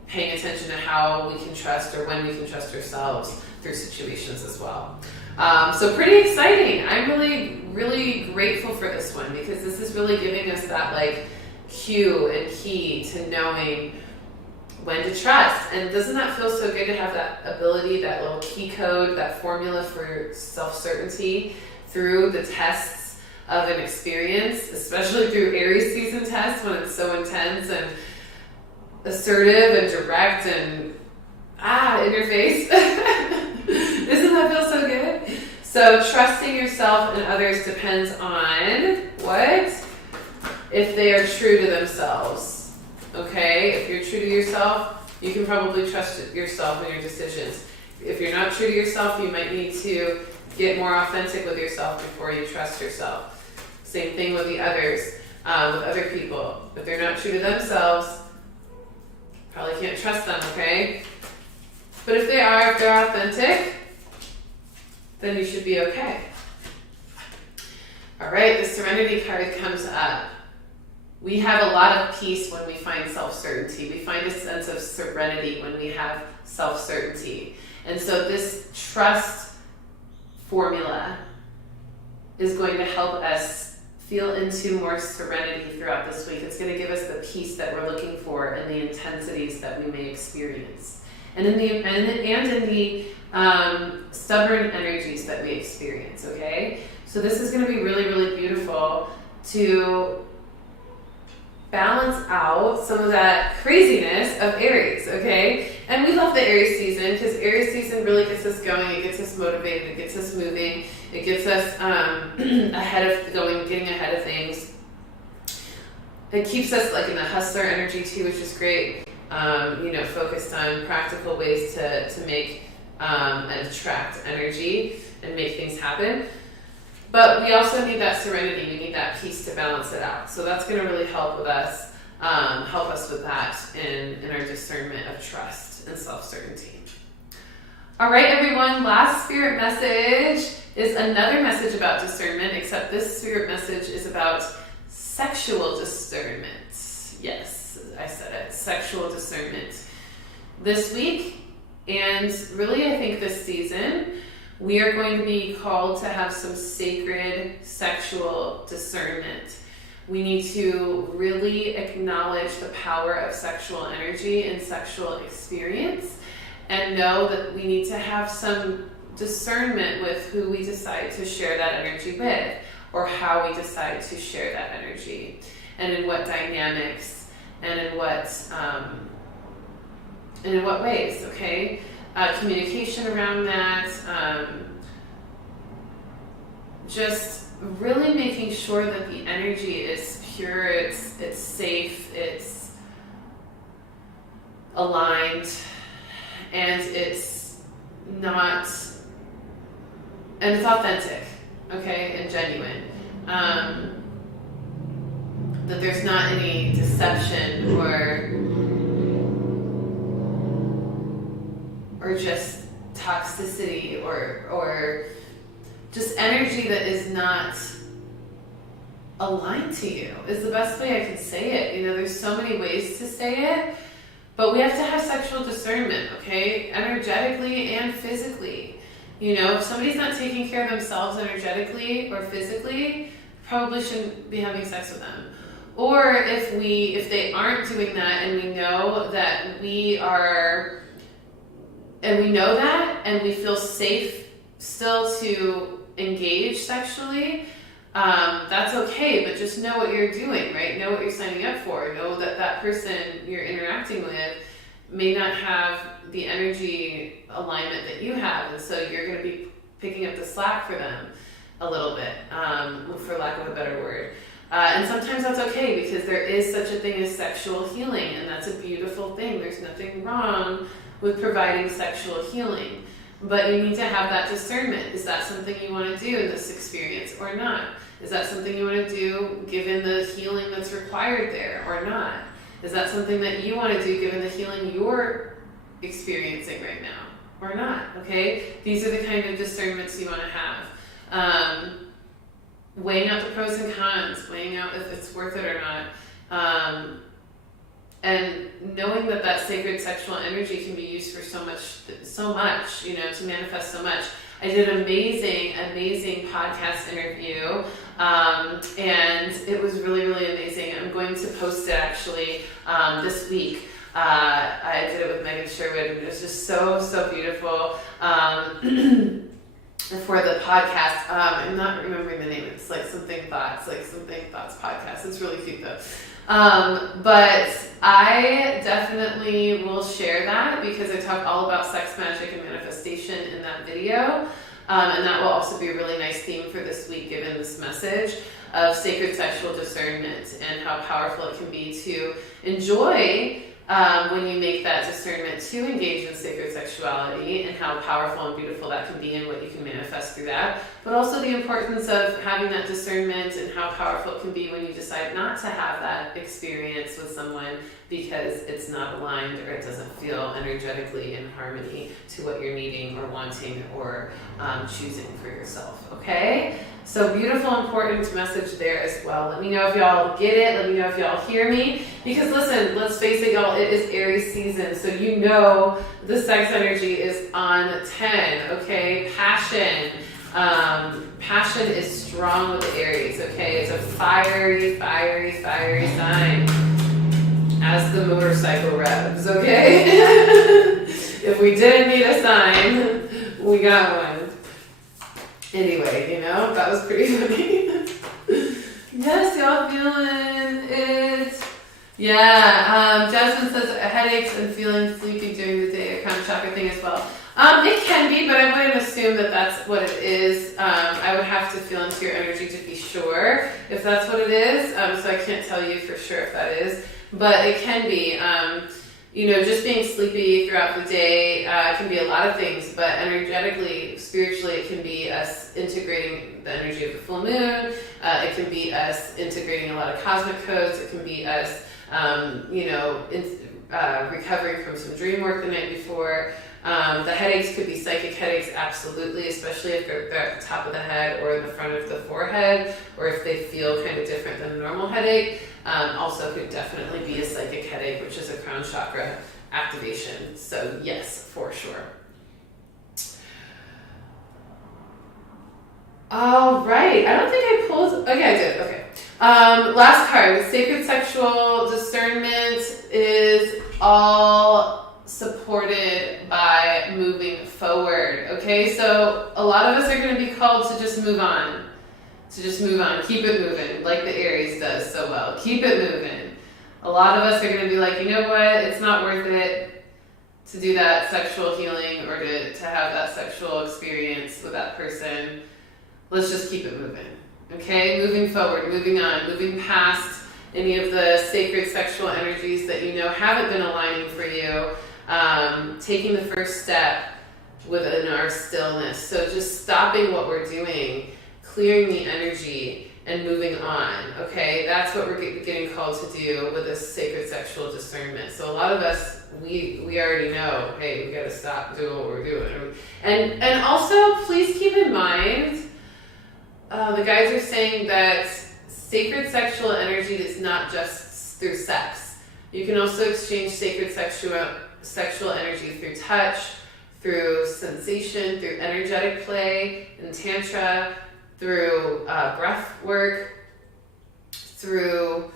paying attention to how we can trust or when we can trust ourselves through situations as well. So pretty exciting. I'm really, really grateful for this one because this is really giving us that like cue and key to knowing when to trust. And doesn't that feel so good to have that ability, that little key code, that formula for self-certainty through the tests of an experience, especially through Aries season tests when it's so intense and assertive and direct and in your face. Doesn't that feel so good? So trusting yourself and others depends on what? If they are true to themselves. Okay? If you're true to yourself, you can probably trust yourself in your decisions. If you're not true to yourself, you might need to get more authentic with yourself before you trust yourself. Same thing with the others, with other people. If they're not true to themselves, probably can't trust them, okay? But if they're authentic, then you should be okay. All right, the Serenity card comes up. We have a lot of peace when we find self-certainty. We find a sense of serenity when we have self-certainty. And so this trust formula is going to help us feel into more serenity throughout this week. It's going to give us the peace that we're looking for and the intensities that we may experience. And in the stubborn energies that we experience, okay? So this is going to be really, really beautiful to balance out some of that craziness of Aries, okay? And we love the Aries season because Aries season really gets us going, it gets us motivated, it gets us moving, it gets us getting ahead of things. It keeps us like in the hustler energy too, which is great. Focused on practical ways to make and attract energy and make things happen. But we also need that serenity. We need that peace to balance it out. So that's going to really help with us, help us with that in our discernment of trust and self-certainty. All right, everyone, last spirit message is another message about discernment, except this spirit message is about sexual discernment. Yes, I said it, sexual discernment. This week, and really I think this season, we are going to be called to have some sacred sexual discernment. We need to really acknowledge the power of sexual energy and sexual experience, and know that we need to have some discernment with who we decide to share that energy with, or how we decide to share that energy, and in what dynamics, and in what ways, okay? Communication around that, just really making sure that the energy is pure, it's safe, it's aligned, and it's not, and it's authentic, okay, and genuine. That there's not any deception or just toxicity or just energy that is not aligned to you, is the best way I can say it. You know, there's so many ways to say it, but we have to have sexual discernment, okay? Energetically and physically. You know, if somebody's not taking care of themselves energetically or physically, probably shouldn't be having sex with them. Or if they aren't doing that, and we know that and we feel safe still to engage sexually, that's okay, but just know what you're doing, right? Know what you're signing up for. Know that that person you're interacting with may not have the energy alignment that you have, and so you're going to be picking up the slack for them a little bit, for lack of a better word. And sometimes that's okay, because there is such a thing as sexual healing, and that's a beautiful thing. There's nothing wrong with providing sexual healing, but you need to have that discernment. Is that something you want to do in this experience or not? Is that something you want to do given the healing that's required there or not? Is that something that you want to do given the healing you're experiencing right now or not? Okay, these are the kind of discernments you want to have. Weighing out the pros and cons, weighing out if it's worth it or not, and knowing that that sacred sexual energy can be used for so much, you know, to manifest so much. I did an amazing podcast interview, and it was really, really amazing. I'm going to post it actually this week. I did it with Megan Sherwood, and it was just so beautiful. For the podcast, I'm not remembering the name. It's like something thoughts podcast. It's really cute though. But I definitely will share that, because I talk all about sex magic and manifestation in that video. And that will also be a really nice theme for this week, given this message of sacred sexual discernment and how powerful it can be to enjoy when you make that discernment to engage in sacred sexuality, and how powerful and beautiful that can be and what you can manifest through that. But also the importance of having that discernment and how powerful it can be when you decide not to have that experience with someone because it's not aligned or it doesn't feel energetically in harmony to what you're needing or wanting or choosing for yourself, okay? So beautiful, important message there as well. Let me know if y'all get it. Let me know if y'all hear me. Because listen, let's face it, y'all, it is Aries season. So you know the sex energy is on 10, okay? Passion. Passion is strong with the Aries, okay? It's a fiery sign. As the motorcycle revs, okay? If we didn't need a sign, we got one. Anyway, you know, that was pretty funny. Yes, y'all feeling it? Yeah, Jasmine says headaches and feeling sleepy during the day, a crown chakra thing as well. It can be, but I wouldn't assume that that's what it is. I would have to feel into your energy to be sure if that's what it is. So I can't tell you for sure if that is, but it can be. just being sleepy throughout the day can be a lot of things, but energetically, spiritually, it can be us integrating the energy of the full moon. It can be us integrating a lot of cosmic codes. It can be us, recovering from some dream work the night before. The headaches could be psychic headaches, absolutely, especially if they're at the top of the head or in the front of the forehead, or if they feel kind of different than a normal headache. Also could definitely be a psychic headache, which is a crown chakra activation. So yes, for sure. All right, I don't think I pulled, okay, I did, okay. Last card, sacred sexual discernment is all supported by moving forward, okay? So a lot of us are going to be called to just move on. Keep it moving, like the Aries does so well. Keep it moving. A lot of us are going to be like, you know what, it's not worth it to do that sexual healing or to have that sexual experience with that person. Let's just keep it moving, okay? Moving forward, moving on, moving past any of the sacred sexual energies that haven't been aligning for you, taking the first step within our stillness. So just stopping what we're doing, clearing the energy, and moving on, okay? That's what we're getting called to do with this sacred sexual discernment. So a lot of us, we already know, hey, we gotta stop doing what we're doing. And also, please keep in mind, the guys are saying that sacred sexual energy is not just through sex. You can also exchange sacred sexual energy through touch, through sensation, through energetic play and tantra, through breath work, through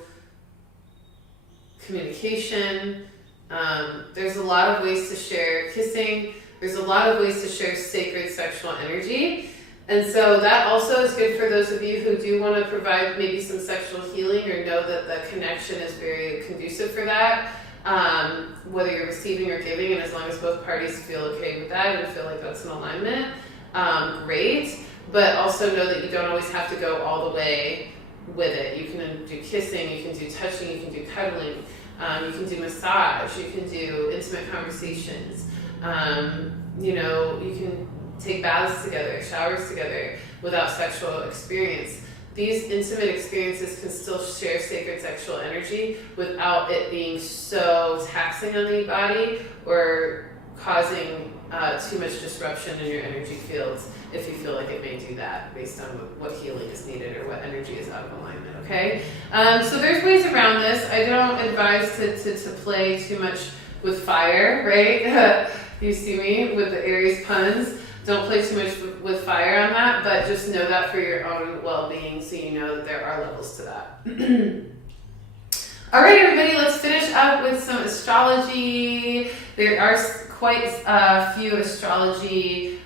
communication. There's a lot of ways to share kissing. There's a lot of ways to share sacred sexual energy. And so that also is good for those of you who do want to provide maybe some sexual healing or know that the connection is very conducive for that, whether you're receiving or giving, and as long as both parties feel okay with that and feel like that's an alignment, great. But also know that you don't always have to go all the way with it. You can do kissing, you can do touching, you can do cuddling, you can do massage, you can do intimate conversations, you can take baths together, showers together without sexual experience. These intimate experiences can still share sacred sexual energy without it being so taxing on the body or causing too much disruption in your energy fields if you feel like it may do that based on what healing is needed or what energy is out of alignment, okay? So there's ways around this. I don't advise to play too much with fire, right? You see me with the Aries puns. Don't play too much with fire on that, but just know that for your own well-being so you know that there are levels to that. All right, everybody, let's finish up with some astrology. There are quite a few astrology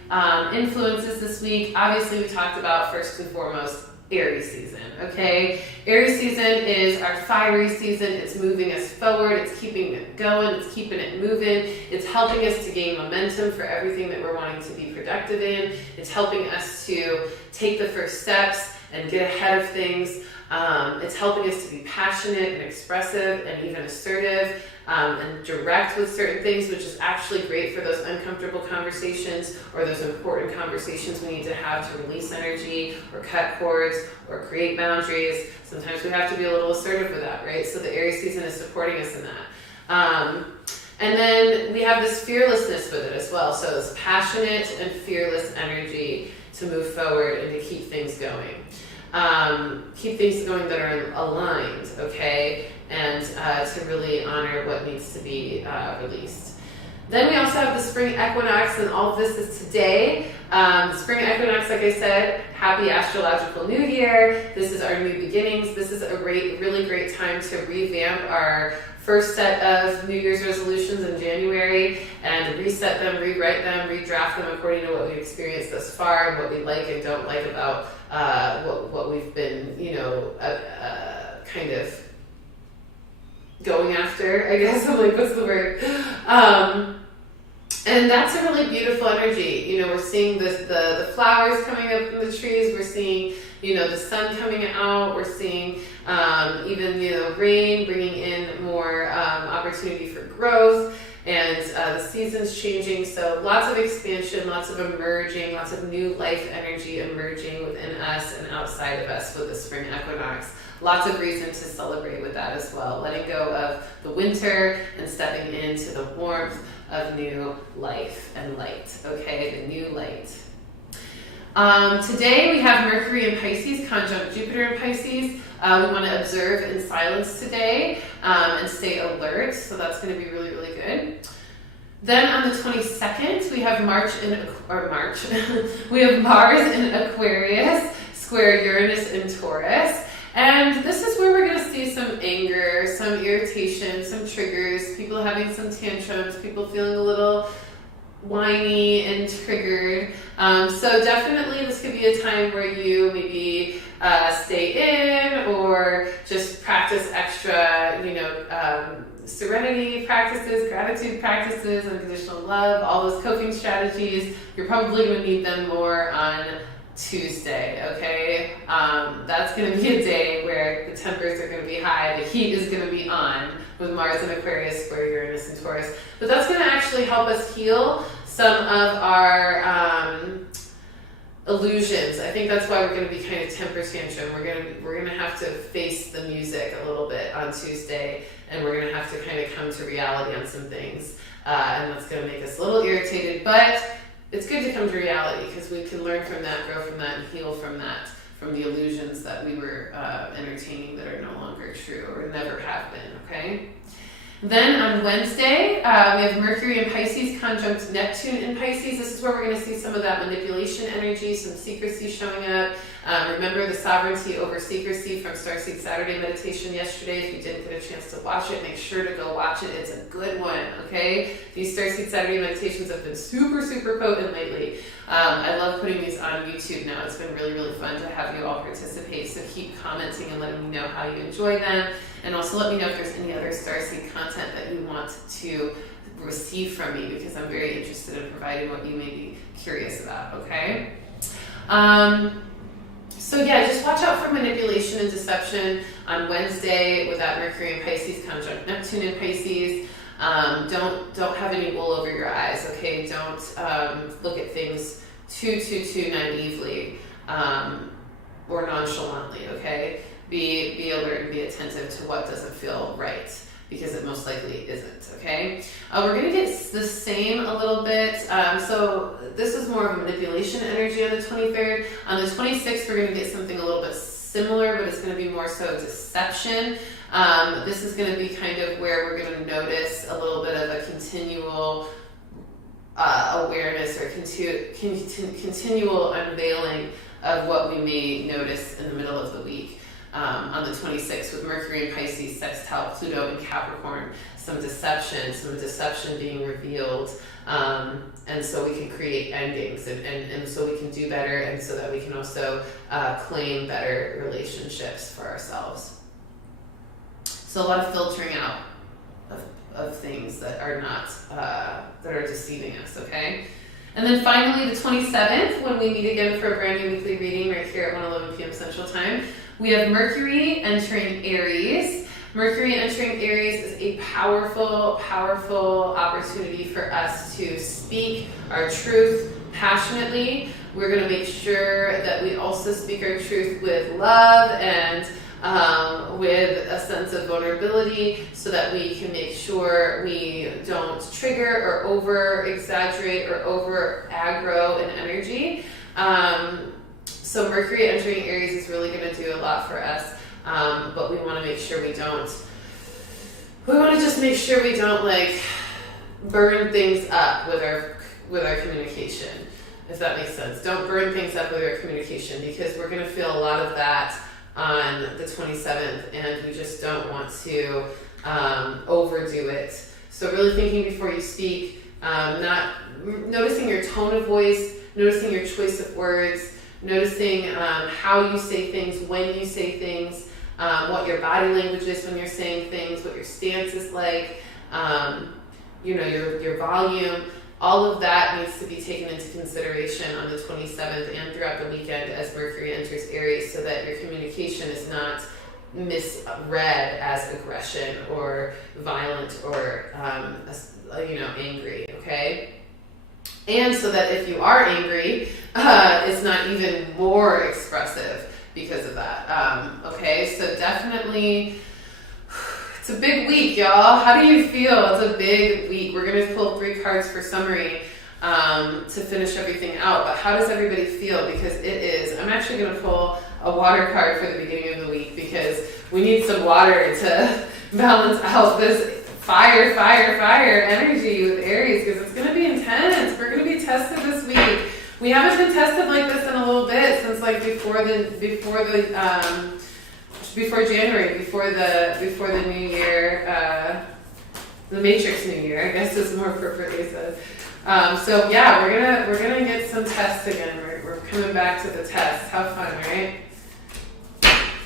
influences this week. Obviously, we talked about, first and foremost, Aries season, okay? Aries season is our fiery season. It's moving us forward. It's keeping it going. It's keeping it moving. It's helping us to gain momentum for everything that we're wanting to be productive in. It's helping us to take the first steps and get ahead of things. It's helping us to be passionate and expressive and even assertive and direct with certain things, which is actually great for those uncomfortable conversations or those important conversations we need to have to release energy or cut cords or create boundaries. Sometimes we have to be a little assertive with that, right? So the Aries season is supporting us in that. And then we have this fearlessness with it as well. So it's passionate and fearless energy to move forward and to keep things going. Keep things going that are aligned, okay? And to really honor what needs to be released. Then we also have the spring equinox, and all of this is today. The spring equinox, like I said, happy astrological new year. This is our new beginnings. This is a really great time to revamp our first set of New Year's resolutions in January and reset them, rewrite them, redraft them according to what we've experienced thus far and what we like and don't like about what we've been, kind of going after, I guess. I'm like, what's the word? And that's a really beautiful energy. We're seeing the flowers coming up in the trees. We're seeing the sun coming out. We're seeing even, rain bringing in more opportunity for growth, and the seasons changing. So lots of expansion, lots of emerging, lots of new life energy emerging within us and outside of us with the spring equinox. Lots of reason to celebrate with that as well. Letting go of the winter and stepping into the warmth of new life and light. Okay, the new light. Today we have Mercury in Pisces, conjunct Jupiter in Pisces. We want to observe in silence today and stay alert. So that's going to be really, really good. Then on the 22nd, we have we have Mars in Aquarius, square Uranus in Taurus. And this is where we're going to see some anger, some irritation, some triggers, people having some tantrums, people feeling a little whiny and triggered. So definitely this could be a time where you maybe stay in or just practice extra, serenity practices, gratitude practices, unconditional love, all those coping strategies. You're probably going to need them more on Tuesday, okay? That's going to be a day where the tempers are going to be high, the heat is going to be on with Mars in Aquarius, square Uranus and Taurus. But that's going to actually help us heal some of our illusions. I think that's why we're going to be kind of temper tantrum. We're going to have to face the music a little bit on Tuesday, and we're going to have to kind of come to reality on some things. And that's going to make us a little irritated, but it's good to come to reality because we can learn from that, grow from that, and heal from that, from the illusions that we were entertaining that are no longer true or never have been, okay? Then on Wednesday, we have Mercury in Pisces, conjunct Neptune in Pisces. This is where we're going to see some of that manipulation energy, some secrecy showing up. Remember the sovereignty over secrecy from Starseed Saturday meditation yesterday. If you didn't get a chance to watch it, make sure to go watch it. It's a good one, okay? These Starseed Saturday meditations have been super, super potent lately. I love putting these on YouTube now. It's been really, really fun to have you all participate. So keep commenting and letting me know how you enjoy them. And also let me know if there's any other Starseed content that you want to receive from me, because I'm very interested in providing what you may be curious about, okay? So yeah, just watch out for manipulation and deception on Wednesday with that Mercury in Pisces, conjunct Neptune in Pisces. Don't have any wool over your eyes, okay? Don't look at things too naively or nonchalantly, okay? Be alert and be attentive to what doesn't feel right, because it most likely isn't, okay? We're going to get the same a little bit. So this is more of a manipulation energy on the 23rd. On the 26th, we're going to get something a little bit similar, but it's going to be more so deception. This is going to be kind of where we're going to notice a little bit of a continual awareness or continual unveiling of what we may notice in the middle of the week. On the 26th with Mercury in Pisces, sextile Pluto in Capricorn, some deception being revealed, and so we can create endings, and so we can do better, and so that we can also claim better relationships for ourselves. So a lot of filtering out of things that are not, that are deceiving us, okay? And then finally, the 27th, when we meet again for a brand new weekly reading right here at 1:11 p.m. Central Time, we have Mercury entering Aries. Mercury entering Aries is a powerful, powerful opportunity for us to speak our truth passionately. We're going to make sure that we also speak our truth with love and with a sense of vulnerability, so that we can make sure we don't trigger or over exaggerate or over aggro in energy. So Mercury entering Aries is really going to do a lot for us, but we want to make sure we don't like burn things up with our communication, if that makes sense. Don't burn things up with our communication, because we're going to feel a lot of that on the 27th, and we just don't want to overdo it. So really thinking before you speak, noticing your tone of voice, noticing your choice of words, noticing how you say things, when you say things, what your body language is when you're saying things, what your stance is like, your volume. all of that needs to be taken into consideration on the 27th and throughout the weekend as Mercury enters Aries, so that your communication is not misread as aggression or violent or angry, okay? And so that if you are angry, it's not even more expressive because of that. Okay, so definitely, it's a big week, y'all. How do you feel? It's a big week. We're going to pull 3 cards for summary to finish everything out. But how does everybody feel? Because it is. I'm actually going to pull a water card for the beginning of the week because we need some water to balance out this fire energy with Aries, because it's going to be intense. We're going to be tested this week. We haven't been tested like this in a little bit since like before January, before the new year, the Matrix New Year, I guess is more appropriately said. So yeah, we're gonna get some tests again. We're coming back to the tests. How fun, right?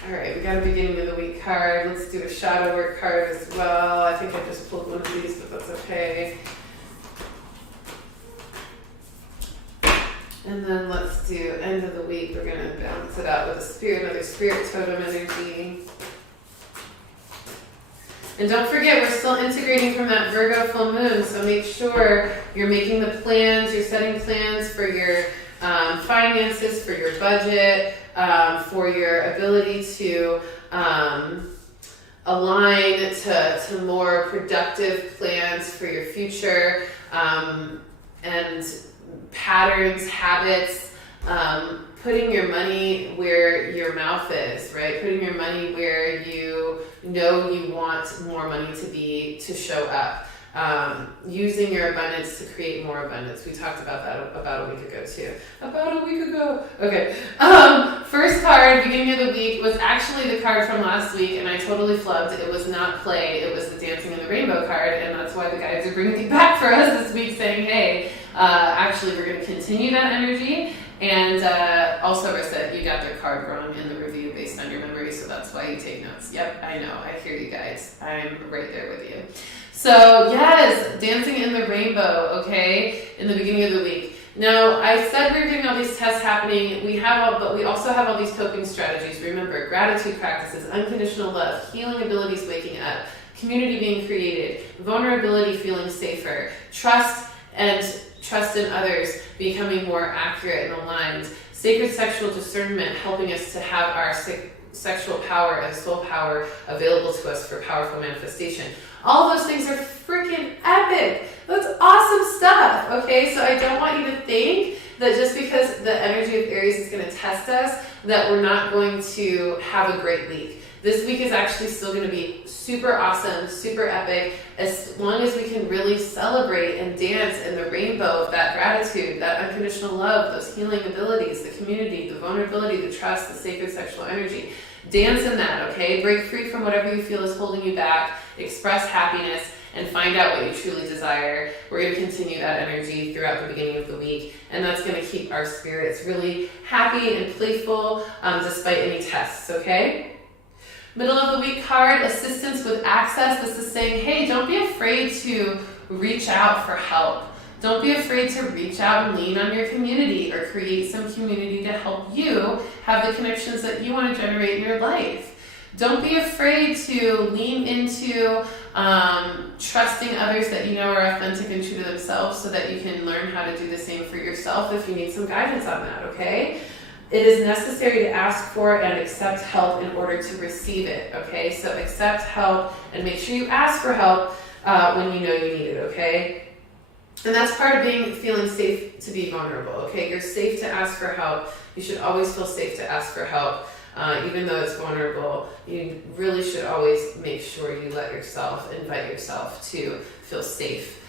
All right, we got a beginning of the week card. Let's do a shadow work card as well. I think I just pulled one of these, but that's okay. And then let's do end of the week. We're gonna balance it out with another spirit totem energy. And don't forget, we're still integrating from that Virgo full moon, so make sure you're making the plans, you're setting plans for your finances, for your budget, for your ability to align to more productive plans for your future, and patterns, habits, putting your money where your mouth is, right? Putting your money where you know you want more money to show up. Using your abundance to create more abundance. We talked about that about a week ago too. Okay. First card, beginning of the week, was actually the card from last week, and I totally flubbed. It was not play. It was the Dancing in the Rainbow card, and that's why the guides are bringing it back for us this week, saying, hey, actually we're going to continue that energy. And also, Rissa, you got their card wrong in the review based on your memory, so that's why you take notes. Yep, I know. I hear you guys. I'm right there with you. So, yes, Dancing in the Rainbow, okay, in the beginning of the week. Now, I said we were getting all these tests happening. But we also have all these coping strategies. Remember, gratitude practices, unconditional love, healing abilities waking up, community being created, vulnerability feeling safer, trust in others becoming more accurate and aligned, sacred sexual discernment helping us to have our sexual power and soul power available to us for powerful manifestation. All those things are freaking epic. That's awesome stuff, okay? So I don't want you to think that just because the energy of Aries is going to test us, that we're not going to have a great week. This week is actually still going to be super awesome, super epic, as long as we can really celebrate and dance in the rainbow of that gratitude, that unconditional love, those healing abilities, the community, the vulnerability, the trust, the sacred sexual energy. Dance in that, okay? Break free from whatever you feel is holding you back, express happiness, and find out what you truly desire. We're going to continue that energy throughout the beginning of the week, and that's going to keep our spirits really happy and playful despite any tests, okay? Middle of the week card, assistance with access. This is saying, hey, don't be afraid to reach out for help. Don't be afraid to reach out and lean on your community or create some community to help you have the connections that you want to generate in your life. Don't be afraid to lean into trusting others that you know are authentic and true to themselves, so that you can learn how to do the same for yourself if you need some guidance on that, okay? It is necessary to ask for and accept help in order to receive it, okay? So accept help and make sure you ask for help when you know you need it, okay? And that's part of feeling safe to be vulnerable, okay? You're safe to ask for help. You should always feel safe to ask for help. Even though it's vulnerable, you really should always make sure you invite yourself to feel safe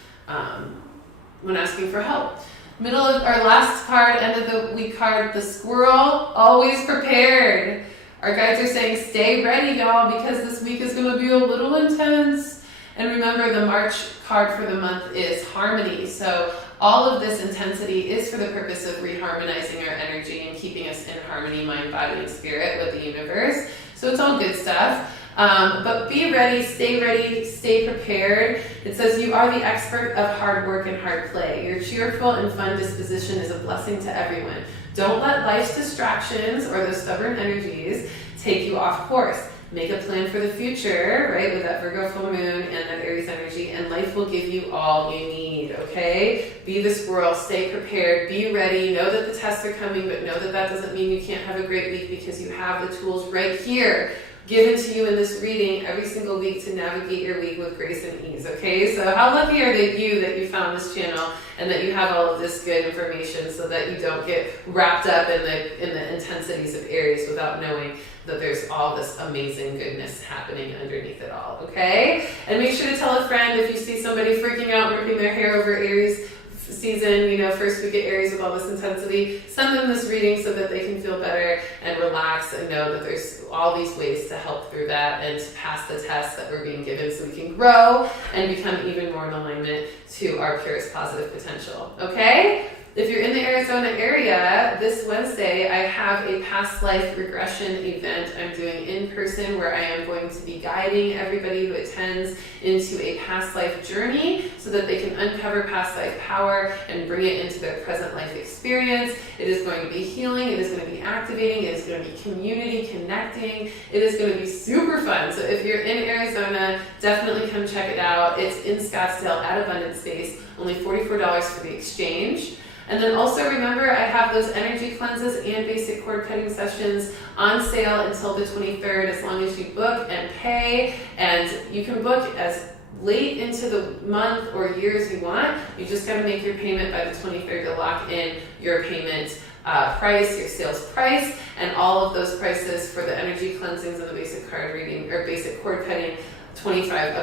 when asking for help. Middle of our last card, end of the week card, the Squirrel Always Prepared. Our guides are saying, stay ready, y'all, because this week is going to be a little intense. And remember, the March card for the month is harmony. So all of this intensity is for the purpose of reharmonizing our energy and keeping us in harmony, mind, body, and spirit with the universe. So it's all good stuff. But be ready, stay prepared. It says you are the expert of hard work and hard play. Your cheerful and fun disposition is a blessing to everyone. Don't let life's distractions or those stubborn energies take you off course. Make a plan for the future, right, with that Virgo full moon and that Aries energy, and life will give you all you need, okay? Be the squirrel, stay prepared, be ready, know that the tests are coming, but know that that doesn't mean you can't have a great week because you have the tools right here given to you in this reading every single week to navigate your week with grace and ease, okay? So how lucky are you that you found this channel and that you have all of this good information so that you don't get wrapped up in the intensities of Aries without knowing that there's all this amazing goodness happening underneath it all, okay? And make sure to tell a friend if you see somebody freaking out, ripping their hair over Aries season, first week of Aries with all this intensity, send them this reading so that they can feel better and relax and know that there's all these ways to help through that and to pass the tests that we're being given so we can grow and become even more in alignment to our purest positive potential, okay? If you're in the Arizona area, this Wednesday, I have a past life regression event I'm doing in person where I am going to be guiding everybody who attends into a past life journey so that they can uncover past life power and bring it into their present life experience. It is going to be healing. It is going to be activating. It is going to be community connecting. It is going to be super fun. So if you're in Arizona, definitely come check it out. It's in Scottsdale at Abundance Space, only $44 for the exchange. And then also remember, I have those energy cleanses and basic cord cutting sessions on sale until the 23rd, as long as you book and pay. And you can book as late into the month or year as you want. You just got to make your payment by the 23rd to lock in your payment price, your sales price, and all of those prices for the energy cleansings and the basic card reading or basic cord cutting, up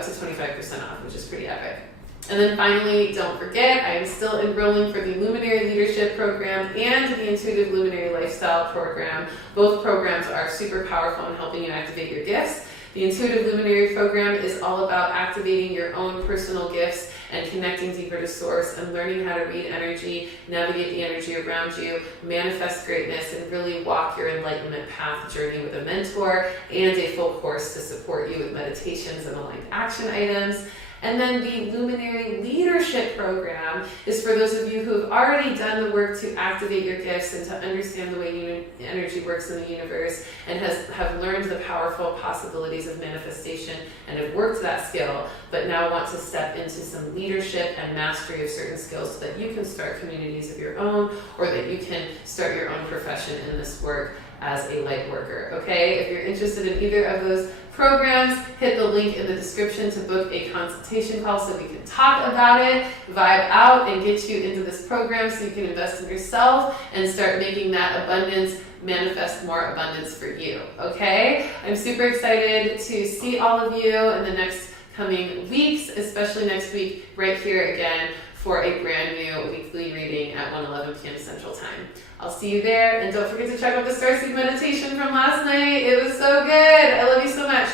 to 25% off, which is pretty epic. And then finally, don't forget, I am still enrolling for the Luminary Leadership Program and the Intuitive Luminary Lifestyle Program. Both programs are super powerful in helping you activate your gifts. The Intuitive Luminary Program is all about activating your own personal gifts and connecting deeper to source and learning how to read energy, navigate the energy around you, manifest greatness, and really walk your enlightenment path journey with a mentor and a full course to support you with meditations and aligned action items. And then the Luminary Leadership Program is for those of you who have already done the work to activate your gifts and to understand the way energy works in the universe and have learned the powerful possibilities of manifestation and have worked that skill, but now want to step into some leadership and mastery of certain skills so that you can start communities of your own or that you can start your own profession in this work as a light worker, okay? If you're interested in either of those programs, hit the link in the description to book a consultation call so we can talk about it, vibe out, and get you into this program so you can invest in yourself and start making that abundance manifest more abundance for you, okay? I'm super excited to see all of you in the next coming weeks, especially next week right here again for a brand new weekly reading at 1:11 p.m. Central Time. I'll see you there, and don't forget to check out the Starseed meditation from last night. It was so good. I love you so much.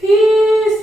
Peace.